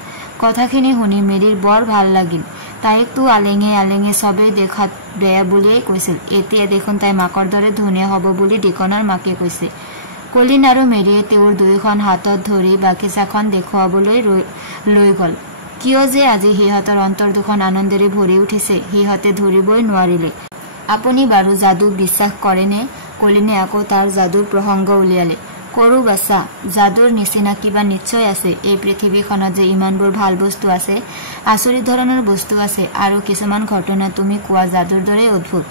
কথাখিনি শুনি মেৰীৰ বৰ ভাল লাগিল। তাইকতো আলেঙে চবেই দেখাত বেয়া বুলিয়েই কৈছিল। এতিয়া দেখোন তাই মাকৰ দৰে ধুনীয়া হ'ব বুলি ডিকনৰ মাকে কৈছে। কলিন আৰু মেৰীয়ে তেওঁৰ 2খন হাতত ধৰি বাগিচাখন দেখুৱাবলৈ লৈ গ'ল। কিয় যে আজি সিহঁতৰ অন্তৰ দুখন আনন্দেৰে ভৰি উঠিছে, সিহঁতে ধৰিবই নোৱাৰিলে। আপুনি বাৰু যাদু বিশ্বাস কৰেনে? কলিনে আকৌ তাৰ যাদুৰ প্ৰসংগ উলিয়ালে। কৰো বাচ্চা, যাদুৰ নিচিনা কিবা নিশ্চয় আছে। এই পৃথিৱীখনত যে ইমানবোৰ ভাল বস্তু আছে, আচৰিত ধৰণৰ বস্তু আছে, আৰু কিছুমান ঘটনা তুমি কোৱা যাদুৰ দৰে অদ্ভুত।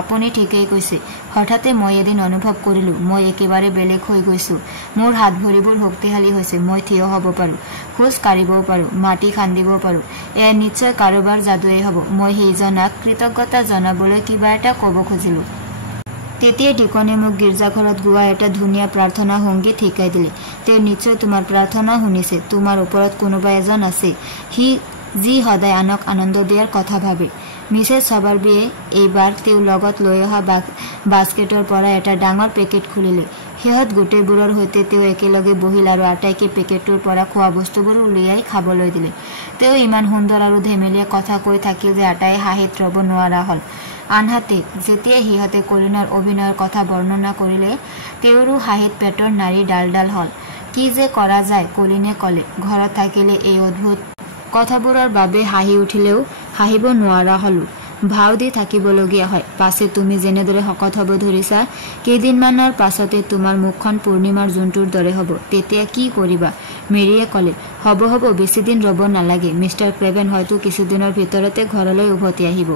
আপুনি ঠিকেই কৈছে। হঠাতে মই এদিন অনুভৱ কৰিলোঁ, মই একেবাৰে বেলেগ হৈ গৈছোঁ। মোৰ হাত ভৰিবোৰ শক্তিশালী হৈছে। মই থিয় হ'ব পাৰোঁ, খোজ কাঢ়িবও পাৰোঁ, মাটি খান্দিব পাৰোঁ। এয়া নিশ্চয় কাৰোবাৰ যাদুৱেই হ'ব। মই সেইজনাক কৃতজ্ঞতা জনাবলৈ কিবা এটা ক'ব খুজিলোঁ। তেতিয়া ডিকনে মোক গীৰ্জাঘৰত গোৱা এটা ধুনীয়া প্ৰাৰ্থনা সংগীত শিকাই দিলে। তেওঁ নিশ্চয় তোমাৰ প্ৰাৰ্থনা শুনিছে। তোমাৰ ওপৰত কোনোবা এজন আছে, যি সদায় আনক আনন্দ দিয়াৰ কথা ভাবে। মিছেছ ছবাৰবিয়ে এইবাৰ তেওঁ লগত লৈ অহা বাস্কেটৰ পৰা এটা ডাঙৰ পেকেট খুলিলে। সিহঁত গোটেইবোৰৰ সৈতে তেওঁ একেলগে বহিল আৰু আটাইকে পেকেটটোৰ পৰা খোৱা বস্তুবোৰ উলিয়াই খাবলৈ দিলে। তেওঁ ইমান সুন্দৰ আৰু ধেমেলীয়া কথা কৈ থাকিল যে আটাই হাঁহিত ৰ'ব নোৱাৰা হ'ল। আনহাতে যেতিয়া সিহঁতে কলিনৰ অভিনয়ৰ কথা বৰ্ণনা কৰিলে, তেওঁৰো হাঁহিত পেটৰ নাড়ী ডাল হ'ল। কি যে কৰা যায়, কলিনে ক'লে। ঘৰত থাকিলে এই অদ্ভুত কথাবোৰৰ বাবে হাঁহি উঠিলেও হাঁহিব নোৱাৰা হ'লো। ভাও দি থাকিবলগীয়া হয়। পাছে তুমি যেনেদৰে শকত হ'ব ধৰিছা, কেইদিনমানৰ পাছতে তোমাৰ মুখখন পূৰ্ণিমাৰ জোনটোৰ দৰে হ'ব। তেতিয়া কি কৰিবা? মেৰীয়ে ক'লে, হ'ব বেছিদিন ৰ'ব নালাগে। মিষ্টাৰ ক্ৰেভেন হয়তো কিছুদিনৰ ভিতৰতে ঘৰলৈ উভতি আহিব।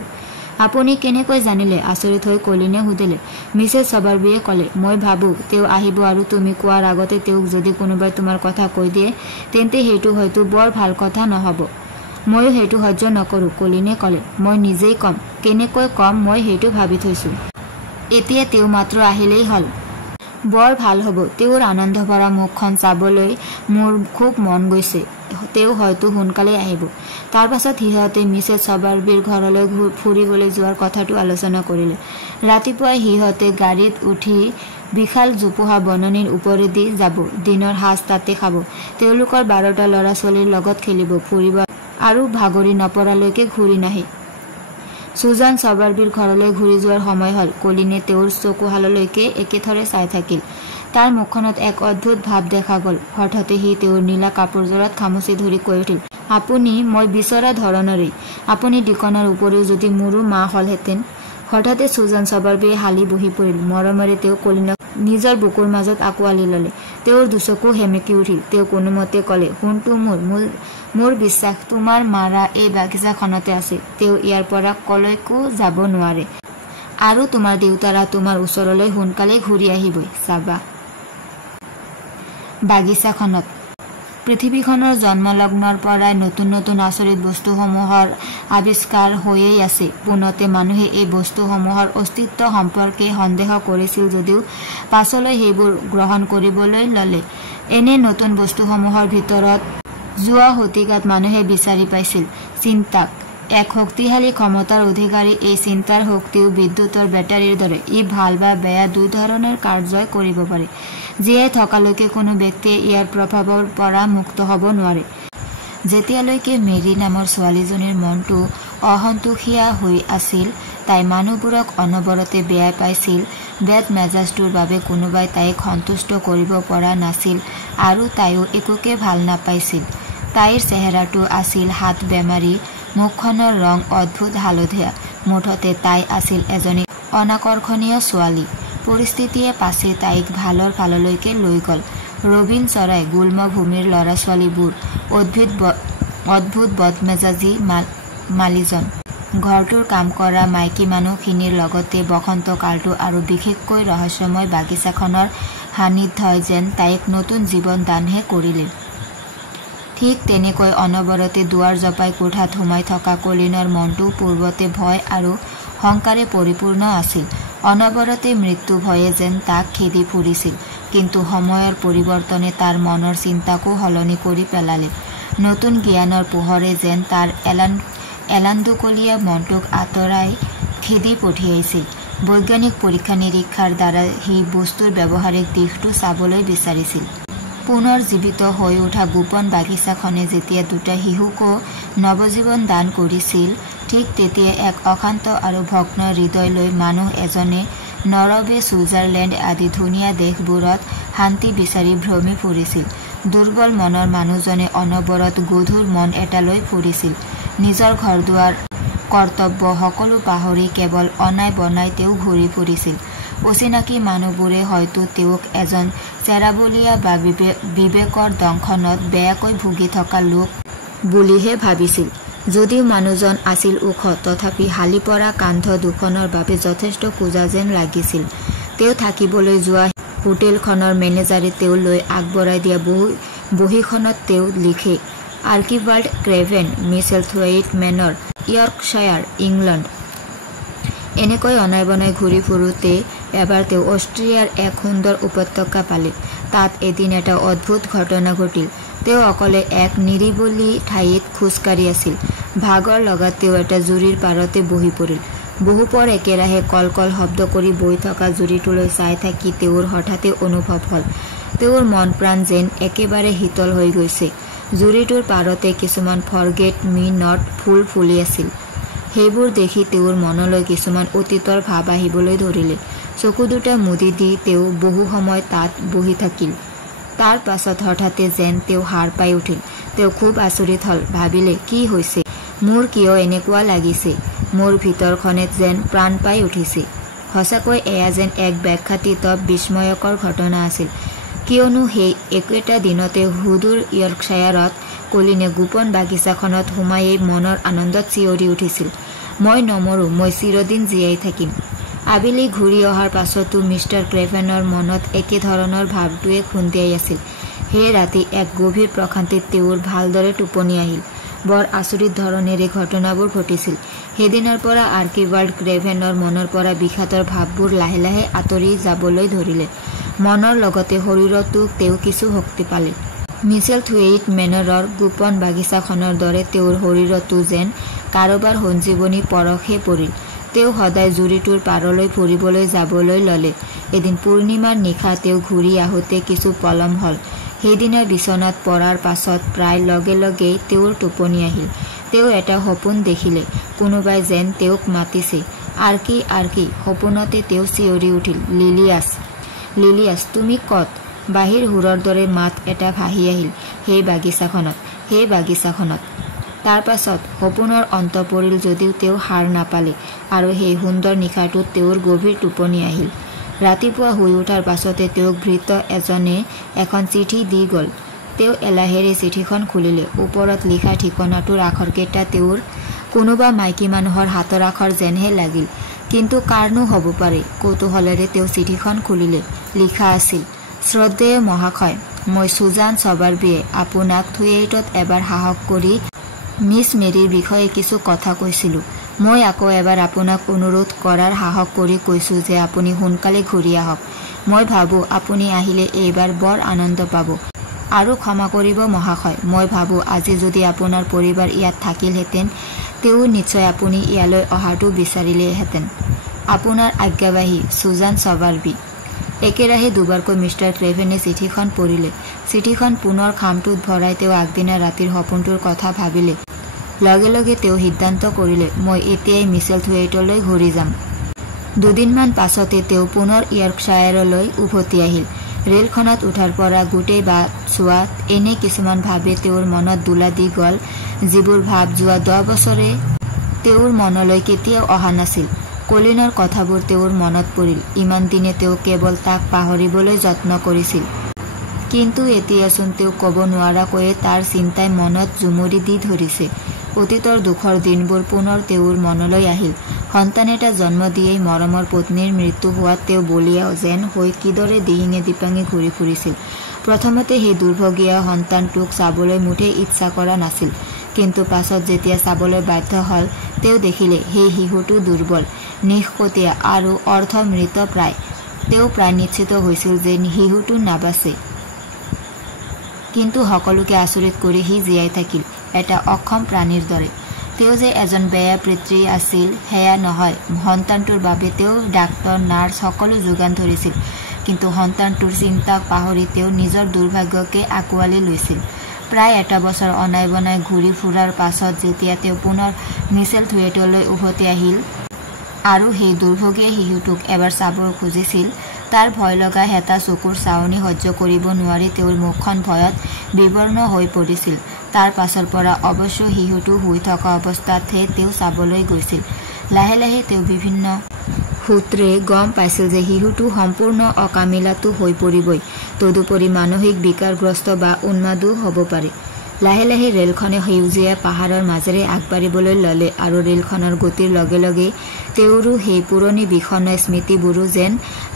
আপুনি কেনেকৈ জানিলে? আচৰিত হৈ কলিনে সুধিলে। মিছেছ ছবাৰবিয়ে ক'লে, মই ভাবোঁ তেওঁ আহিব, আৰু তুমি কোৱাৰ আগতে তেওঁক যদি কোনোবাই তোমাৰ কথা কৈ দিয়ে, তেন্তে সেইটো হয়তো বৰ ভাল কথা নহ'ব। ময়ো সেইটো সহ্য নকৰোঁ, কলিনে ক'লে। মই নিজেই ক'ম। কেনেকৈ ক'ম মই সেইটো ভাবি থৈছোঁ। এতিয়া তেওঁ মাত্ৰ আহিলেই হ'ল। বৰ ভাল হ'ব। তেওঁৰ আনন্দ ভৰা মুখখন চাবলৈ মোৰ খুব মন গৈছে। তেওঁ হয়তো সোনকালেই আহিব। তাৰ পাছত সিহঁতে মিছেছ ছবাৰবিৰ ঘৰলৈ ফুৰিবলৈ যোৱাৰ কথাটো আলোচনা কৰিলে। ৰাতিপুৱাই সিহঁতে গাড়ীত উঠি বিশাল জোপোহা বননিৰ ওপৰেদি যাব। দিনৰ সাজ তাতে খাব। তেওঁলোকৰ 12টা ল'ৰা ছোৱালীৰ লগত খেলিব, ফুৰিব আৰু ভাগৰি নপৰালৈকে ঘূৰি নাহে। চুজান ছবাৰবিৰ ঘৰলৈ ঘূৰি যোৱাৰ সময় হ'ল। কলিনে তেওঁৰ চকুহাললৈকে একেথৰে চাই থাকিল। তাৰ মুখখনত এক অদ্ভুত ভাৱ দেখা গ'ল। হঠাতে সি তেওঁৰ নীলা কাপোৰযোৰত খামুচি ধৰি কৈ উঠিল, আপুনি মই বিচৰা ধৰণৰেই। আপুনি ডিকনৰ উপৰিও যদি মোৰো মা হ'লহেঁতেন। হঠাতে চুজান ছবাৰবিয়ে হালি বহি পৰিল। মৰমেৰে তেওঁ কলিনক নিজৰ বুকুৰ মাজত আঁকোৱালি ল'লে। তেওঁৰ দুচকু সেমেকি উঠিল। তেওঁ কোনোমতে ক'লে, সোণটো মোৰ বিশ্বাস তোমাৰ মাৰা এই বাগিচাখনতে আছে। তেওঁ ইয়াৰ পৰা কলৈকো যাব নোৱাৰে, আৰু তোমাৰ দেউতাৰা তোমাৰ ওচৰলৈ সোনকালে ঘূৰি আহিবই, চাবা। বাগিচাখনত পৃথিৱীখনৰ জন্মলগ্নৰ পৰাই নতুন নতুন আচৰিত বস্তুসমূহৰ আৱিষ্কাৰ হৈয়েই আছে। পোনতে মানুহে এই বস্তুসমূহৰ অস্তিত্ব সম্পৰ্কে সন্দেহ কৰিছিল যদিও পাছলৈ সেইবোৰ গ্ৰহণ কৰিবলৈ ল'লে। এনে নতুন বস্তুসমূহৰ ভিতৰত যোৱা শতিকাত মানুহে বিচাৰি পাইছিল চিন্তাক। এক শক্তিশালী ক্ষমতাৰ অধিকাৰী এই চিন্তাৰ শক্তিও বিদ্যুতৰ বেটাৰীৰ দৰে। ই ভাল বা বেয়া দুই ধৰণৰ কাৰ্যই কৰিব পাৰে। জীয়াই থকালৈকে কোনো ব্যক্তিয়ে ইয়াৰ প্ৰভাৱৰ পৰা মুক্ত হ'ব নোৱাৰে। যেতিয়ালৈকে মেৰী নামৰ ছোৱালীজনীৰ মনটো অসন্তোষিয়া হৈ আছিল, তাই মানুহবোৰক অনবৰতে বেয়া পাইছিল। বেদ মেজাজটোৰ বাবে কোনোবাই তাইক সন্তুষ্ট কৰিব পৰা নাছিল আৰু তাইও একোকে ভাল নাপাইছিল। তাইৰ চেহেৰাটো আছিল হাত বেমাৰী, মুখখনৰ ৰং অদ্ভুত হালধীয়া। মুঠতে তাই আছিল এজনী অনাকৰ্ষণীয় ছোৱালী। পৰিস্থিতিয়ে পাছে তাইক ভালৰ ফাললৈকে লৈ গ'ল। ৰবীন চৰাই গুল্ম ভূমিৰ ল'ৰা ছোৱালীবোৰ অদ্ভুত বদমেজাজী মালিজন। ঘৰটোৰ কাম কৰা মাইকী মানুহখিনিৰ লগতে বসন্ত কালটো আৰু বিশেষকৈ ৰহস্যময় বাগিচাখনৰ সান্নিধ্যই যেন তাইক নতুন জীৱন দানহে কৰিলে। ঠিক তেনেকৈ অনবৰতে দুৱাৰ জপাই কোঠাত সোমাই থকা কলিনৰ মনটো পূৰ্বতে ভয় আৰু শংকাৰে পৰিপূৰ্ণ আছিল। অনবৰতে মৃত্যু ভয়ে যেন তাক খেদি ফুৰিছিল। কিন্তু সময়ৰ পৰিৱৰ্তনে তাৰ মনৰ চিন্তাকো সলনি কৰি পেলালে। নতুন জ্ঞানৰ পোহৰে যেন তাৰ এলান্দুকলীয়া মনটোক আঁতৰাই খেদি পঠিয়াইছিল। বৈজ্ঞানিক পৰীক্ষা নিৰীক্ষাৰ দ্বাৰা সি বস্তুৰ ব্যৱহাৰিক দিশটো চাবলৈ বিচাৰিছিল। পুনৰ জীৱিত হৈ উঠা গোপন বাগিচাখনে যেতিয়া দুটা শিশুকো নৱজীৱন দান কৰিছিল, ঠিক তেতিয়া এক অশান্ত আৰু ভগ্ন হৃদয় লৈ মানুহ এজনে নৰৱে, ছুইজাৰলেণ্ড আদি ধুনীয়া দেশবোৰত শান্তি বিচাৰি ভ্ৰমি ফুৰিছিল। দুৰ্বল মনৰ মানুহজনে অনবৰত গধুৰ মন এটালৈ ফুৰিছিল। নিজৰ ঘৰ দুৱাৰ, কৰ্তব্য সকলো পাহৰি কেৱল অনাই বনাই তেওঁ ঘূৰি ফুৰিছিল। অচিনাকি মানুহবোৰে হয়তো তেওঁক এজন চেৰাবলীয়া বা বিবেকৰ দংশনত বেয়াকৈ ভুগি থকা লোক বুলিহে ভাবিছিল। যদিও মানুহজন আছিল ওখ, তথাপি হালি পৰা কান্ধ দুখনৰ বাবে যথেষ্ট কোজা যেন লাগিছিল। তেওঁ থাকিবলৈ যোৱা হোটেলখনৰ মেনেজাৰে তেওঁলৈ আগবঢ়াই দিয়া বহীখনত তেওঁ লিখে, আৰ্কিবাল্ড ক্ৰেভেন, মিছেলথৱেইট মেনৰ, ইয়ৰ্কশ্বায়াৰ, ইংলণ্ড। এনেকৈ অনাই বনাই ঘূৰি ফুৰোতে এবাৰ তেওঁ অষ্ট্ৰিয়াৰ এক সুন্দৰ উপত্যকা পালে। তাত এদিন এটা অদ্ভুত ঘটনা ঘটিল। তেওঁ অকলে এক নিৰিবলী ঠাইত খোজকাঢ়ি আছিল। ভাগৰ লগাত তেওঁ এটা জুৰিৰ পাৰতে বহি পৰিল। বহুপৰ একেৰাহে কলকল শব্দ কৰি বৈ থকা জুৰিটোলৈ চাই থাকি তেওঁৰ হঠাতে অনুভৱ হ'ল, তেওঁৰ মন প্ৰাণ যেন একেবাৰে শীতল হৈ গৈছে। জুৰিটোৰ পাৰতে কিছুমান ফৰগেট মি নট ফুল ফুলি আছিল। সেইবোৰ দেখি তেওঁৰ মনলৈ কিছুমান অতীতৰ ভাৱ আহিবলৈ ধৰিলে। চকু দুটা মুদি দি তেওঁ বহু সময় তাত বহি থাকিল। তাৰ পাছত হঠাতে যেন তেওঁ সাৰ পাই উঠিল। তেওঁ খুব আচৰিত হ'ল। ভাবিলে, কি হৈছে? মোৰ কিয় এনেকুৱা লাগিছে? মোৰ ভিতৰখনে যেন প্ৰাণ পাই উঠিছে। সঁচাকৈ এয়া যেন এক ব্যাখ্যাতীত বিস্ময়কৰ ঘটনা আছিল। কিয়নো সেই একেটা দিনতে সুদূৰ ইয়ৰ্কশ্বায়াৰত কলিনে গোপন বাগিচাখনত সোমায়েই মনৰ আনন্দত চিঞৰি উঠিছিল, মই নমৰো, মই চিৰদিন জীয়াই থাকিম। আবেলি ঘূৰি অহাৰ পাছতো মিষ্টাৰ ক্ৰেভেনৰ মনত একেধৰণৰ ভাৱটোৱে খুন্দিয়াই আছিল। সেই ৰাতি এক গভীৰ প্ৰশান্তিত তেওঁৰ ভালদৰে টোপনি আহিল। বৰ আচৰিত ধৰণেৰে ঘটনাবোৰ ঘটিছিল। সেইদিনাৰ পৰা আৰ্কিবাল্ড ক্ৰেভেনৰ মনৰ পৰা বিষাদৰ ভাৱবোৰ লাহে লাহে আঁতৰি যাবলৈ ধৰিলে। মনৰ লগতে শৰীৰতো তেওঁ কিছু শক্তি পালে। মিছেলথৱেইট মেনৰৰ গোপন বাগিচাখনৰ দৰে তেওঁৰ শৰীৰতো যেন কাৰোবাৰ সঞ্জীৱনী পৰশে পৰিল। তেওঁ সদায় জুৰিটোৰ পাৰলৈ ফুৰিবলৈ যাবলৈ ল'লে। এদিন পূৰ্ণিমাৰ নিশা তেওঁ ঘূৰি আহোঁতে কিছু পলম হ'ল। সেইদিনা বিচনাত পৰাৰ পাছত প্ৰায় লগে লগেই তেওঁৰ টোপনি আহিল। তেওঁ এটা সপোন দেখিলে। কোনোবাই যেন তেওঁক মাতিছে, আৰ্কি আৰ্কি। সপোনতে তেওঁ চিঞৰি উঠিল, লিলিয়াছ, লিলিয়াছ, তুমি ক'ত? বাহিৰ সুৰৰ দৰে মাত এটা ভাহি আহিল, সেই বাগিচাখনত। তাৰ পাছত সপোনৰ অন্ত পৰিল যদিও তেওঁ সাৰ নাপালে আৰু সেই সুন্দৰ নিশাটোত তেওঁৰ গভীৰ টোপনি আহিল। ৰাতিপুৱা শুই উঠাৰ পাছতে তেওঁক ভৃত্য এজনে এখন চিঠি দি গ'ল। তেওঁ এলাহেৰে চিঠিখন খুলিলে। ওপৰত লিখা ঠিকনাটোৰ আখৰকেইটা তেওঁৰ কোনোবা মাইকী মানুহৰ হাতৰ আখৰ যেনহে লাগিল। কিন্তু কাৰনো হ'ব পাৰে? কৌতূহলেৰে তেওঁ চিঠিখন খুলিলে। লিখা আছিল, শ্ৰদ্ধেয় মহাশয়, মই সুজান সবাৰ্বিয়ে আপোনাক থিয়েটাৰত এবাৰ সাহস কৰি মিছ মেৰীৰ বিষয়ে কিছু কথা কৈছিলোঁ। মই আকৌ এবাৰ আপোনাক অনুৰোধ কৰাৰ সাহস কৰি কৈছোঁ যে আপুনি সোনকালে ঘূৰি আহক। মই ভাবোঁ আপুনি আহিলে এইবাৰ বৰ আনন্দ পাব। আৰু ক্ষমা কৰিব মহাশয়, মই ভাবোঁ আজি যদি আপোনাৰ পৰিবাৰ ইয়াত থাকিলহেঁতেন তেও নিশ্চয় আপুনি ইয়ালৈ অহাটো বিচাৰিলেহেঁতেন। আপোনাৰ আজ্ঞাবাহী সুজান সবাৰ্বি। একেৰাহে দুবাৰকৈ মিষ্টাৰ ক্ৰেভেনে চিঠিখন পঢ়িলে। চিঠিখন পুনৰ খামটোত ভৰাই তেওঁ আগদিনা ৰাতিৰ সপোনটোৰ কথা ভাবিলে। লগে লগে তেওঁ সিদ্ধান্ত কৰিলে, মই এতিয়াই মিচেল থিয়েটাৰলৈ ঘূৰি যাম। দুদিনমান পাছতে তেওঁ পুনৰ ইয়ৰ্কশ্বায়াৰলৈ উভতি আহিল। ৰেলখনত উঠাৰ পৰা গোটেই বাট চোৱাত এনে কিছুমান ভাৱে তেওঁৰ মনত দোলা দি গ'ল, যিবোৰ ভাৱ যোৱা 10 বছৰে তেওঁৰ মনলৈ কেতিয়াও অহা নাছিল। কলিনৰ কথাবোৰ তেওঁৰ মনত পৰিল। ইমান দিনে তেওঁ কেৱল তাক পাহৰিবলৈ যত্ন কৰিছিল, কিন্তু এতিয়াচোন তেওঁ ক'ব নোৱাৰাকৈয়ে তাৰ চিন্তাই মনত জুমুৰি দি ধৰিছে। অতীতৰ দুখৰ দিনবোৰ পুনৰ তেওঁৰ মনলৈ আহিল। সন্তান এটা জন্ম দিয়েই মৰমৰ পত্নীৰ মৃত্যু হোৱাত তেওঁ বলিয়া যেন হৈ কিদৰে দিহিঙে দিপাঙে ঘূৰি ফুৰিছিল। প্ৰথমতে সেই দুৰ্ভগীয়া সন্তানটোক চাবলৈ মুঠেই ইচ্ছা কৰা নাছিল, কিন্তু পাছত যেতিয়া চাবলৈ বাধ্য হ'ল তেওঁ দেখিলে সেই শিশুটো দুৰ্বল, নিষ্কটীয়া আৰু অৰ্ধমৃত প্ৰায়। তেওঁ প্ৰায় নিশ্চিত হৈছিল যে শিশুটো নাবাচে, কিন্তু সকলোকে আচৰিত কৰি সি জীয়াই থাকিল, এটা অক্ষম প্ৰাণীৰ দৰে। তেওঁ যে এজন বেয়া পিতৃ আছিল সেয়া নহয়, সন্তানটোৰ বাবে তেওঁ ডাক্তৰ নাৰ্ছ সকলো যোগান ধৰিছিল, কিন্তু সন্তানটোৰ চিন্তাক পাহৰি তেওঁ নিজৰ দুৰ্ভাগ্যকে আঁকোৱালি লৈছিল। প্ৰায় এটা বছৰ অনাই বনাই ঘূৰি ফুৰাৰ পাছত যেতিয়া তেওঁ পুনৰ মিচেল থিয়েটাৰলৈ উভতি আহিল আৰু সেই দুৰ্ভগীয়া শিশুটোক এবাৰ চাব খুজিছিল, তাৰ ভয় লগা হেতা চকুৰ চাৱনি সহ্য কৰিব নোৱাৰি তেওঁৰ মুখখন ভয়ত বিবৰ্ণ হৈ পৰিছিল। তাৰ পাছৰ পৰা অৱশ্য শিশুটো শুই থকা অৱস্থাতহে তেওঁ চাবলৈ গৈছিল। লাহে লাহে তেওঁ বিভিন্ন সূত্ৰে গম পাইছিল যে শিশুটো সম্পূৰ্ণ অকামিলাটো হৈ পৰিবই, তদুপৰি মানসিক বিকাৰগ্ৰস্ত বা উন্মাদো হ'ব পাৰে। লাহে লাহে ৰেলখনে সেউজীয়া পাহাৰৰ মাজেৰে আগবাঢ়িবলৈ ল'লে আৰু ৰেলখনৰ গতিৰ লগে লগে তেওঁৰো সেই পুৰণি বিষণ্ণ স্মৃতিবোৰো যেন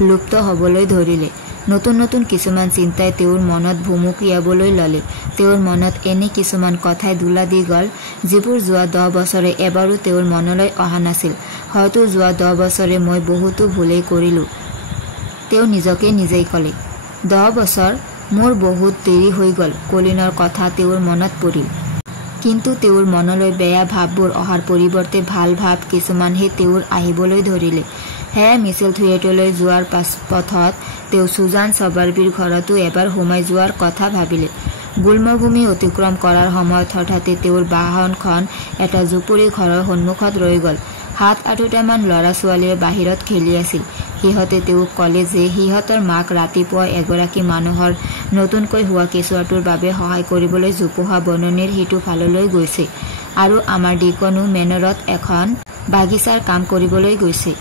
লুপ্ত হ'বলৈ ধৰিলে। নতুন নতুন কিছুমান চিন্তাই তেওঁৰ মনত ভুমুকিয়াবলৈ ল'লে। তেওঁৰ মনত এনে কিছুমান কথাই দোলা দি গ'ল, যিবোৰ যোৱা 10 বছৰে এবাৰো তেওঁৰ মনলৈ অহা নাছিল। হয়তো যোৱা 10 বছৰে মই বহুতো ভুলেই কৰিলোঁ, তেওঁ নিজকে নিজেই ক'লে। 10 বছৰ মোৰ বহুত দেৰি হৈ গ'ল। কলিনৰ কথা তেওঁৰ মনত পৰিল, কিন্তু তেওঁৰ মনলৈ বেয়া ভাৱবোৰ অহাৰ পৰিৱৰ্তে ভাল ভাৱ কিছুমানহে তেওঁৰ আহিবলৈ ধৰিলে। সেয়া মিচেল থিয়েটাৰলৈ যোৱাৰ পথত তেওঁ সুজান সবাৰ্বিৰ ঘৰতো এবাৰ সোমাই যোৱাৰ কথা ভাবিলে। গুল্মভূমি অতিক্ৰম কৰাৰ সময়ত হঠাতে তেওঁৰ বাহনখন এটা জুপুৰি ঘৰৰ সন্মুখত ৰৈ গ'ল। 7-8টামান ল'ৰা ছোৱালীয়ে বাহিৰত খেলি আছিল। সিহঁতে তেওঁক ক'লে যে সিহঁতৰ মাক ৰাতিপুৱা এগৰাকী মানুহৰ নতুনকৈ হোৱা কেঁচুৱাটোৰ বাবে সহায় কৰিবলৈ জোপোহা বননিৰ সিটো ফাললৈ গৈছে আৰু আমাৰ ডিকনো মেনৰত এখন বাগিচাৰ কাম কৰিবলৈ গৈছে।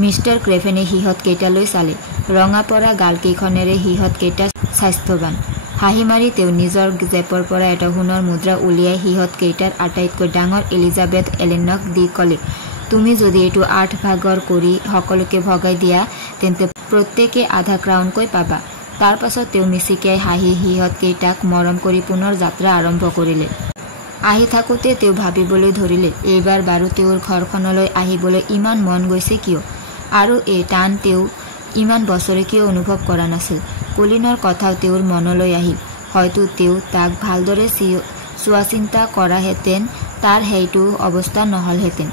মিষ্টাৰ ক্ৰেভেনে সিহঁত কেইটালৈ চালে। ৰঙা পৰা গালকেইখনেৰে সিহঁত কেইটা স্বাস্থ্যৱান। হাঁহি মাৰি তেওঁ নিজৰ জেপৰ পৰা এটা সোণৰ মুদ্ৰা উলিয়াই সিহঁত কেইটাৰ আটাইতকৈ ডাঙৰ এলিজাবেথ এলেনক দি ক'লে, তুমি যদি এইটো 8 ভাগৰ কৰি সকলোকে ভগাই দিয়া তেন্তে প্ৰত্যেকে আধা ক্ৰাউনকৈ পাবা। তাৰ পাছত তেওঁ মিচিকিয়াই হাঁহি সিহঁত কেইটাক মৰম কৰি পুনৰ যাত্ৰা আৰম্ভ কৰিলে। আহি থাকোঁতে তেওঁ ভাবিবলৈ ধৰিলে, এইবাৰ বাৰু তেওঁৰ ঘৰখনলৈ আহিবলৈ ইমান মন গৈছে কিয়, আৰু এই টান তেওঁ ইমান বছৰে কিয় অনুভৱ কৰা নাছিল। কলিনৰ কথাও তেওঁৰ মনলৈ আহিল। হয়তো তেওঁ তাক ভালদৰে চোৱা চিন্তা কৰাহেঁতেন তাৰ সেইটো অৱস্থা নহলহেঁতেন।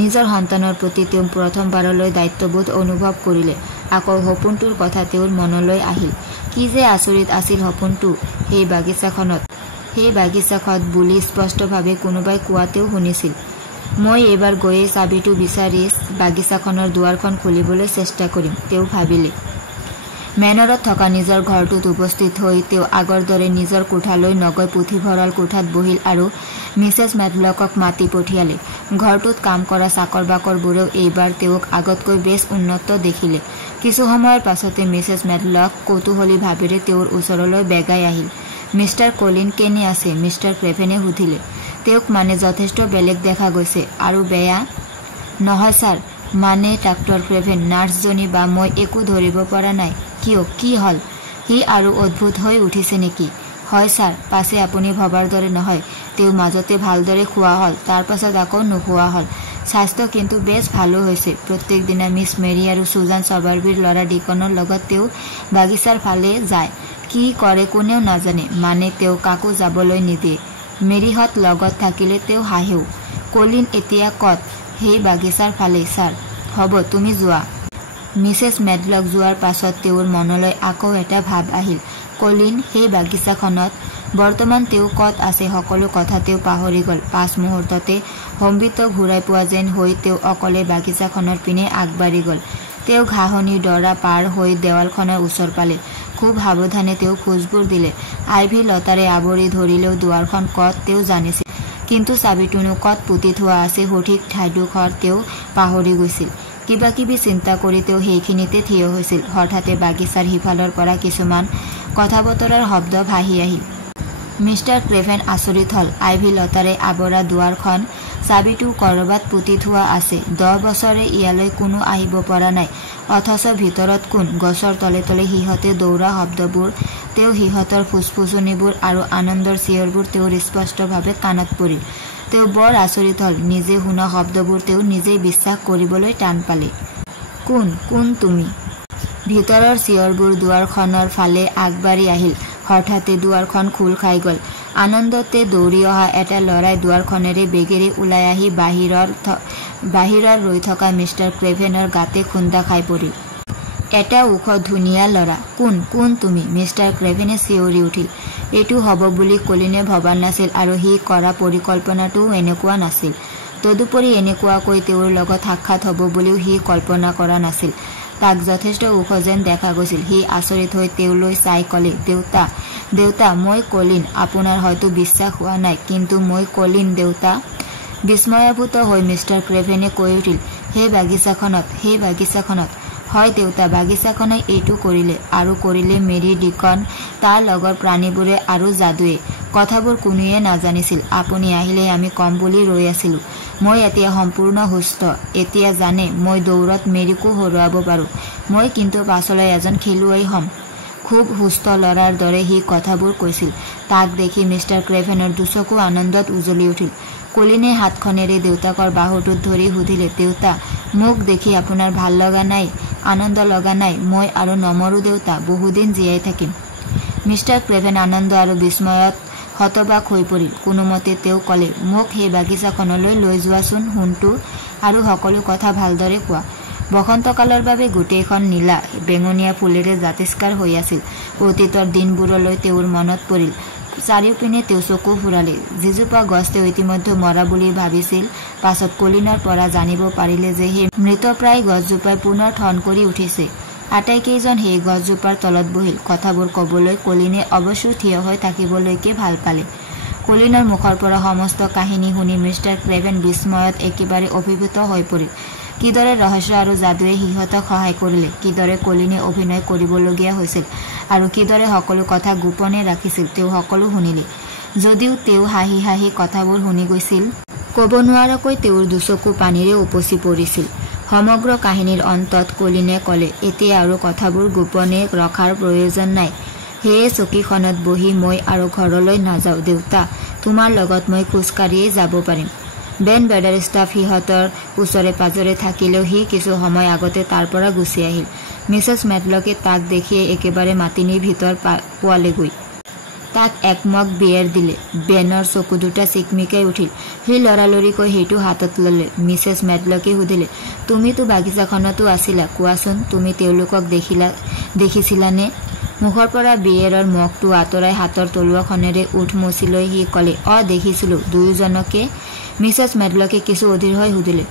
নিজৰ সন্তানৰ প্ৰতি তেওঁ প্ৰথমবাৰলৈ দায়িত্ববোধ অনুভৱ কৰিলে। আকৌ সপোনটোৰ কথা তেওঁৰ মনলৈ আহিল। কি যে আচৰিত আছিল সপোনটো। সেই বাগিচাখন বুলি স্পষ্টভাৱে কোনোবাই কোৱাতেও শুনিছিল। মই এইবাৰ গৈয়ে চাবিটো বিচাৰি বাগিচাখনৰ দুৱাৰখন খুলিবলৈ চেষ্টা কৰিম, তেওঁ ভাবিলে। মেনৰত থকা নিজৰ ঘৰটোত উপস্থিত হৈ তেওঁ আগৰ দৰে নিজৰ কোঠালৈ নগৈ পুথিভঁৰাল কোঠাত বহিল আৰু মিছেছ মেডলকক মাতি পঠিয়ালে। ঘৰটোত কাম কৰা চাকৰ বাকৰবোৰেও এইবাৰ তেওঁক আগতকৈ বেছ উন্নত দেখিলে। কিছু সময়ৰ পাছতে মিছেছ মেডলক কৌতূহলী ভাৱেৰে তেওঁৰ ওচৰলৈ বেগাই আহিল। মিষ্টাৰ কলিন কেনে আছে? মিষ্টাৰ ক্ৰেভেনে সুধিলে। তেওঁক মানে যথেষ্ট বেলেগ দেখা গৈছে। আৰু বেয়া নহয় ছাৰ, মানে ডাক্তৰ ক্ৰেভেন, নাৰ্ছজনী বা মই একো ধৰিব পৰা নাই। কিয়, কি হ'ল? হি আৰু অদ্ভুত হৈ উঠিছে নেকি? হয় ছাৰ, পাছে আপুনি ভবাৰ দৰে নহয়। তেওঁ মাজতে ভালদৰে খোৱা হ'ল, তাৰ পাছত আকৌ নোখোৱা হ'ল। স্বাস্থ্য কিন্তু বেছ ভালো হৈছে। প্ৰত্যেক দিনা মিছ মেৰী আৰু সুজান চবাৰ্বিৰ ল'ৰা ডিকনৰ লগত তেওঁ বাগিচাৰ ফালে যায়। কি কৰে কোনেও নাজানে, মানে তেওঁ কাকো যাবলৈ নিদিয়ে। মেৰীহঁত লগত থাকিলে তেওঁ হাঁহেও। কলিন এতিয়া ক'ত? সেই বাগিচাৰ ফালেই ছাৰ। হ'ব, তুমি যোৱা। মিছেছ মেডলক যোৱাৰ পাছত তেওঁৰ মনলৈ আকৌ এটা ভাৱ আহিল। কলিন সেই বাগিচাখনত বৰ্তমান তেওঁ ক'ত আছে সকলো কথা তেওঁ পাহৰি গ'ল। পাঁচ মুহূৰ্ততে সম্বিত ঘূৰাই পোৱা যেন হৈ তেওঁ অকলে বাগিচাখনৰ পিনে আগবাঢ়ি গ'ল। তেওঁ ঘাঁহনিৰ ডৰা পাৰ হৈ দেৱালখনৰ ওচৰ পালে। খুব সাৱধানে তেওঁ খোজবোৰ দিলে। আইভি লতাৰে আৱৰি ধৰিলেও দুৱাৰখন ক'ত তেওঁ জানিছিল, কিন্তু চাবিটোনো ক'ত পুতি থোৱা আছে সঠিক ঠাইডোখৰ তেওঁ পাহৰি গৈছিল। কিবা কিবি চিন্তা কৰি তেওঁ সেইখিনিতে থিয় হৈছিল। হঠাতে বাগিচাৰ সিফালৰ পৰা কিছুমান কথা বতৰাৰ শব্দ ভাহি আহিল। মিষ্টাৰ ক্ৰেভেন আচৰিত হ'ল। আইভি লতাৰে আৱৰা দুৱাৰখন চাবিটো ক'ৰবাত পুতি থোৱা আছে। 10 বছৰে ইয়ালৈ কোনো আহিব পৰা নাই, অথচ ভিতৰত কোন? গছৰ তলে তলে সিহঁতে দৌৰা শব্দবোৰ, তেওঁ সিহঁতৰ ফুচফুচনিবোৰ আৰু আনন্দৰ চিঞৰবোৰ তেওঁৰ স্পষ্টভাৱে কাণত পৰিল। তেওঁ বৰ আচৰিত হ'ল। নিজে শুনা শব্দবোৰ তেওঁ নিজেই বিশ্বাস কৰিবলৈ টান পালে। কোন কোন তুমি? ভিতৰৰ চিঞৰবোৰ দুৱাৰখনৰ ফালে আগবাঢ়ি আহিল। হঠাতে দুৱাৰখন খোল খাই গ'ল। আনন্দতে দৌৰি অহা এটা ল'ৰাই দুৱাৰখনেৰে বেগেৰে ওলাই আহি বাহিৰৰ ৰৈ থকা মিষ্টাৰ ক্ৰেভেনৰ গাতে খুন্দা খাই পৰিল। এটা ওখ ধুনীয়া ল'ৰা। কোন কোন তুমি? মিষ্টাৰ ক্ৰেভেনে চিঞৰি উঠিল। এইটো হ'ব বুলি কলিনে ভবা নাছিল আৰু সি কৰা পৰিকল্পনাটোও এনেকুৱা নাছিল। তদুপৰি এনেকুৱাকৈ তেওঁৰ লগত সাক্ষাৎ হ'ব বুলিও সি কল্পনা কৰা নাছিল। তাক যথেষ্ট ওখ যেন দেখা গৈছিল। সি আচৰিত হৈ তেওঁলৈ চাই ক'লে, দেউতা দেউতা, মই কলিন। আপোনাৰ হয়তো বিশ্বাস হোৱা নাই, কিন্তু মই কলিন দেউতা। বিস্ময়াভূত হৈ মিষ্টাৰ ক্ৰেভেনে কৈ উঠিল, সেই বাগিচাখনত। হয় দেউতা, বাগিচাখনে এইটো কৰিলে, আৰু কৰিলে মেৰী ডিকন, তাৰ লগৰ প্ৰাণীবোৰে আৰু যাদুৱে। কথাবোৰ কোনোৱে নাজানিছিল। আপুনি আহিলে আমি কম বুলি ৰৈ আছিলোঁ। মই এতিয়া সম্পূৰ্ণ সুস্থ। এতিয়া জানে, মই দৌৰত মেৰীকো হৰুৱাব পাৰোঁ। মই কিন্তু পাছলৈ এজন খেলুৱৈ হ'ম। খুব সুস্থ ল'ৰাৰ দৰে সি কথাবোৰ কৈছিল। তাক দেখি মিষ্টাৰ ক্ৰেভেনৰ দুচকু আনন্দত উজলি উঠিল। কলিনে হাতখনেৰে দেউতাকৰ বাহুটোত ধৰি সুধিলে, দেউতা, মোক দেখি আপোনাৰ ভাল লগা নাই, আনন্দ লগা নাই? মই আৰু নমৰো দেউতা, বহুদিন জীয়াই থাকিম। মিষ্টাৰ ক্ৰেভেন আনন্দ আৰু বিস্ময়ত হতবাক হৈ পৰিল। কোনোমতে তেওঁ ক'লে, মোক সেই বাগিচাখনলৈ লৈ যোৱাচোন সোণটো, আৰু সকলো কথা ভালদৰে কোৱা। বসন্তকালৰ বাবে গোটেইখন নীলা বেঙুনীয়া ফুলেৰে জাতিষ্কাৰ হৈ আছিল। অতীতৰ দিনবোৰলৈ তেওঁৰ মনত পৰিল। চাৰিওপিনে তেওঁ চকু ফুৰালে। যিজোপা গছ তেওঁ ইতিমধ্যে মৰা বুলি ভাবিছিল, পাছত কলিনৰ পৰা জানিব পাৰিলে যে সেই মৃতপ্ৰায় গছজোপাই পুনৰ ঠন কৰি উঠিছে। আটাইকেইজন সেই গছজোপাৰ তলত বহিল। কথাবোৰ ক'বলৈ কলিনে অৱশ্য থিয় হৈ থাকিবলৈকে ভাল পালে। কলিনৰ মুখৰ পৰা সমস্ত কাহিনী শুনি মিষ্টাৰ ক্ৰেভেন বিস্ময়ত একেবাৰে অভিভূত হৈ পৰিল। কিদৰে ৰহস্য আৰু যাদুৱে সিহঁতক সহায় কৰিলে, কিদৰে কলিনে অভিনয় কৰিবলগীয়া হৈছিল, আৰু কিদৰে সকলো কথা গোপনে ৰাখিছিল, তেওঁ সকলো শুনিলে। যদিও তেওঁ হাঁহি হাঁহি কথাবোৰ শুনি গৈছিল, ক'ব নোৱাৰাকৈ তেওঁৰ দুচকু পানীৰে উপচি পৰিছিল। সমগ্ৰ কাহিনীৰ অন্তত কলিনে ক'লে, এতিয়া আৰু কথাবোৰ গোপনে ৰখাৰ প্ৰয়োজন নাই। সেয়ে চকীখনত বহি মই আৰু ঘৰলৈ নাযাওঁ দেউতা, তোমাৰ লগত মই খোজকাঢ়িয়েই যাব পাৰিম। বেন বেডাৰষ্টাফ সিহঁতৰ ওচৰে পাজৰে থাকিলেও সি কিছু সময় আগতে তাৰ পৰা গুচি আহিল। মিছেছ মেডলকে তাক দেখিয়ে একেবাৰে মাতিনিৰ ভিতৰ পোৱালেগৈ। তাক একমগ বিয়েৰ দিলে। বেনৰ চকু দুটা চিকমিকাই উঠিল। সি লৰালৰিকৈ সেইটো হাতত ল'লে। মিছেছ মেডলকে সুধিলে, তুমিতো বাগিচাখনতো আছিলা, কোৱাচোন, তুমি তেওঁলোকক দেখিছিলানে? মুখৰ পৰা বিয়েৰৰ মগটো আঁতৰাই হাতৰ তলুৱাখনেৰে উঠ মচি লৈ সি ক'লে, দেখিছিলোঁ। দুয়োজনকে? মিছেছ মেডলকে কিছু অধীৰ হৈ সুধিলে।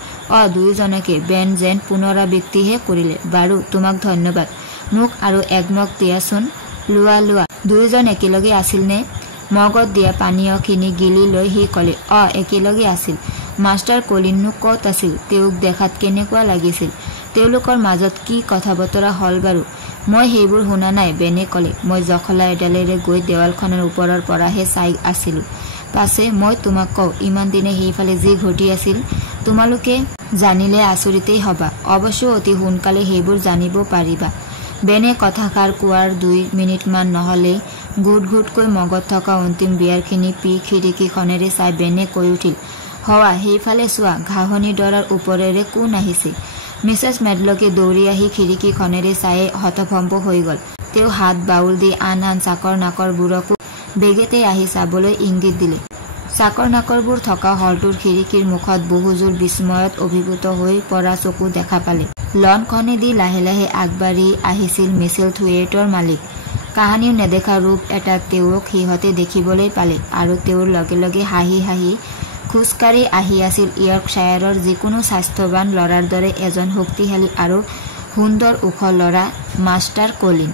দুয়োজনকে। বেন যেন পুনৰাবৃত্তিহে কৰিলে। বাৰু, তোমাক ধন্যবাদ। মোক আৰু একমগ দিয়াচোন। লোৱা। দুয়োজন একেলগে আছিলনে? মগত দিয়া পানীয়খিনি গিলি লৈ সি ক'লে, একেলগে আছিল। মাষ্টাৰ কলিননো ক'ত আছিল? তেওঁক দেখাত কেনেকুৱা লাগিছিল? তেওঁলোকৰ মাজত কি কথা বতৰা হ'ল বাৰু? মই সেইবোৰ শুনা নাই, বেনে ক'লে। মই জখলা এডালেৰে গৈ দেৱালখনৰ ওপৰৰ পৰাহে চাই আছিলোঁ। পাছে মই তোমাক কওঁ, ইমান দিনে সেইফালে যি ঘটি আছিল, তোমালোকে জানিলে আচৰিতেই হবা। অৱশ্য অতি সোনকালে সেইবোৰ জানিব পাৰিবা। বেনে কথাষাৰ কোৱাৰ 2 মিনিটমান নহ'লে গুট গুটকৈ মগত থকা অন্তিম বিয়াৰখিনি পি খিৰিকীখনেৰে চাই বেনে কৈ উঠিল, হৱা সেইফালে চোৱা, ঘাঁহনি ডৰাৰ ওপৰেৰে কোন আহিছে। মিছেছ মেডলকে দৌৰি আহি খিৰিকীখনেৰে চায়ে হতভম্ব হৈ গ'ল। তেওঁ হাত বাউল দি আন চাকৰ নাকৰবোৰকো বেগেতে আহি চাবলৈ ইংগিত দিলে। চাকৰ নাকৰবোৰ থকা হলটোৰ খিৰিকীৰ মুখত বহুযোৰ বিস্ময়ত অভিভূত হৈ পৰা চকু দেখা পালে। লনখনেদি লাহে লাহে আগবাঢ়ি আহিছিল মিচেল থুৱেইটৰ মালিক। কাহানিও নেদেখা ৰূপ এটা তেওঁক সিহঁতে দেখিবলৈ পালে আৰু তেওঁৰ লগে লগে হাঁহি হাঁহি খোজকাঢ়ি আহি আছিল ইয়ৰ্কশ্বায়াৰৰ যিকোনো স্বাস্থ্যৱান ল'ৰাৰ দৰে এজন শক্তিশালী আৰু সুন্দৰ ওখ ল'ৰা, মাষ্টাৰ কলিন।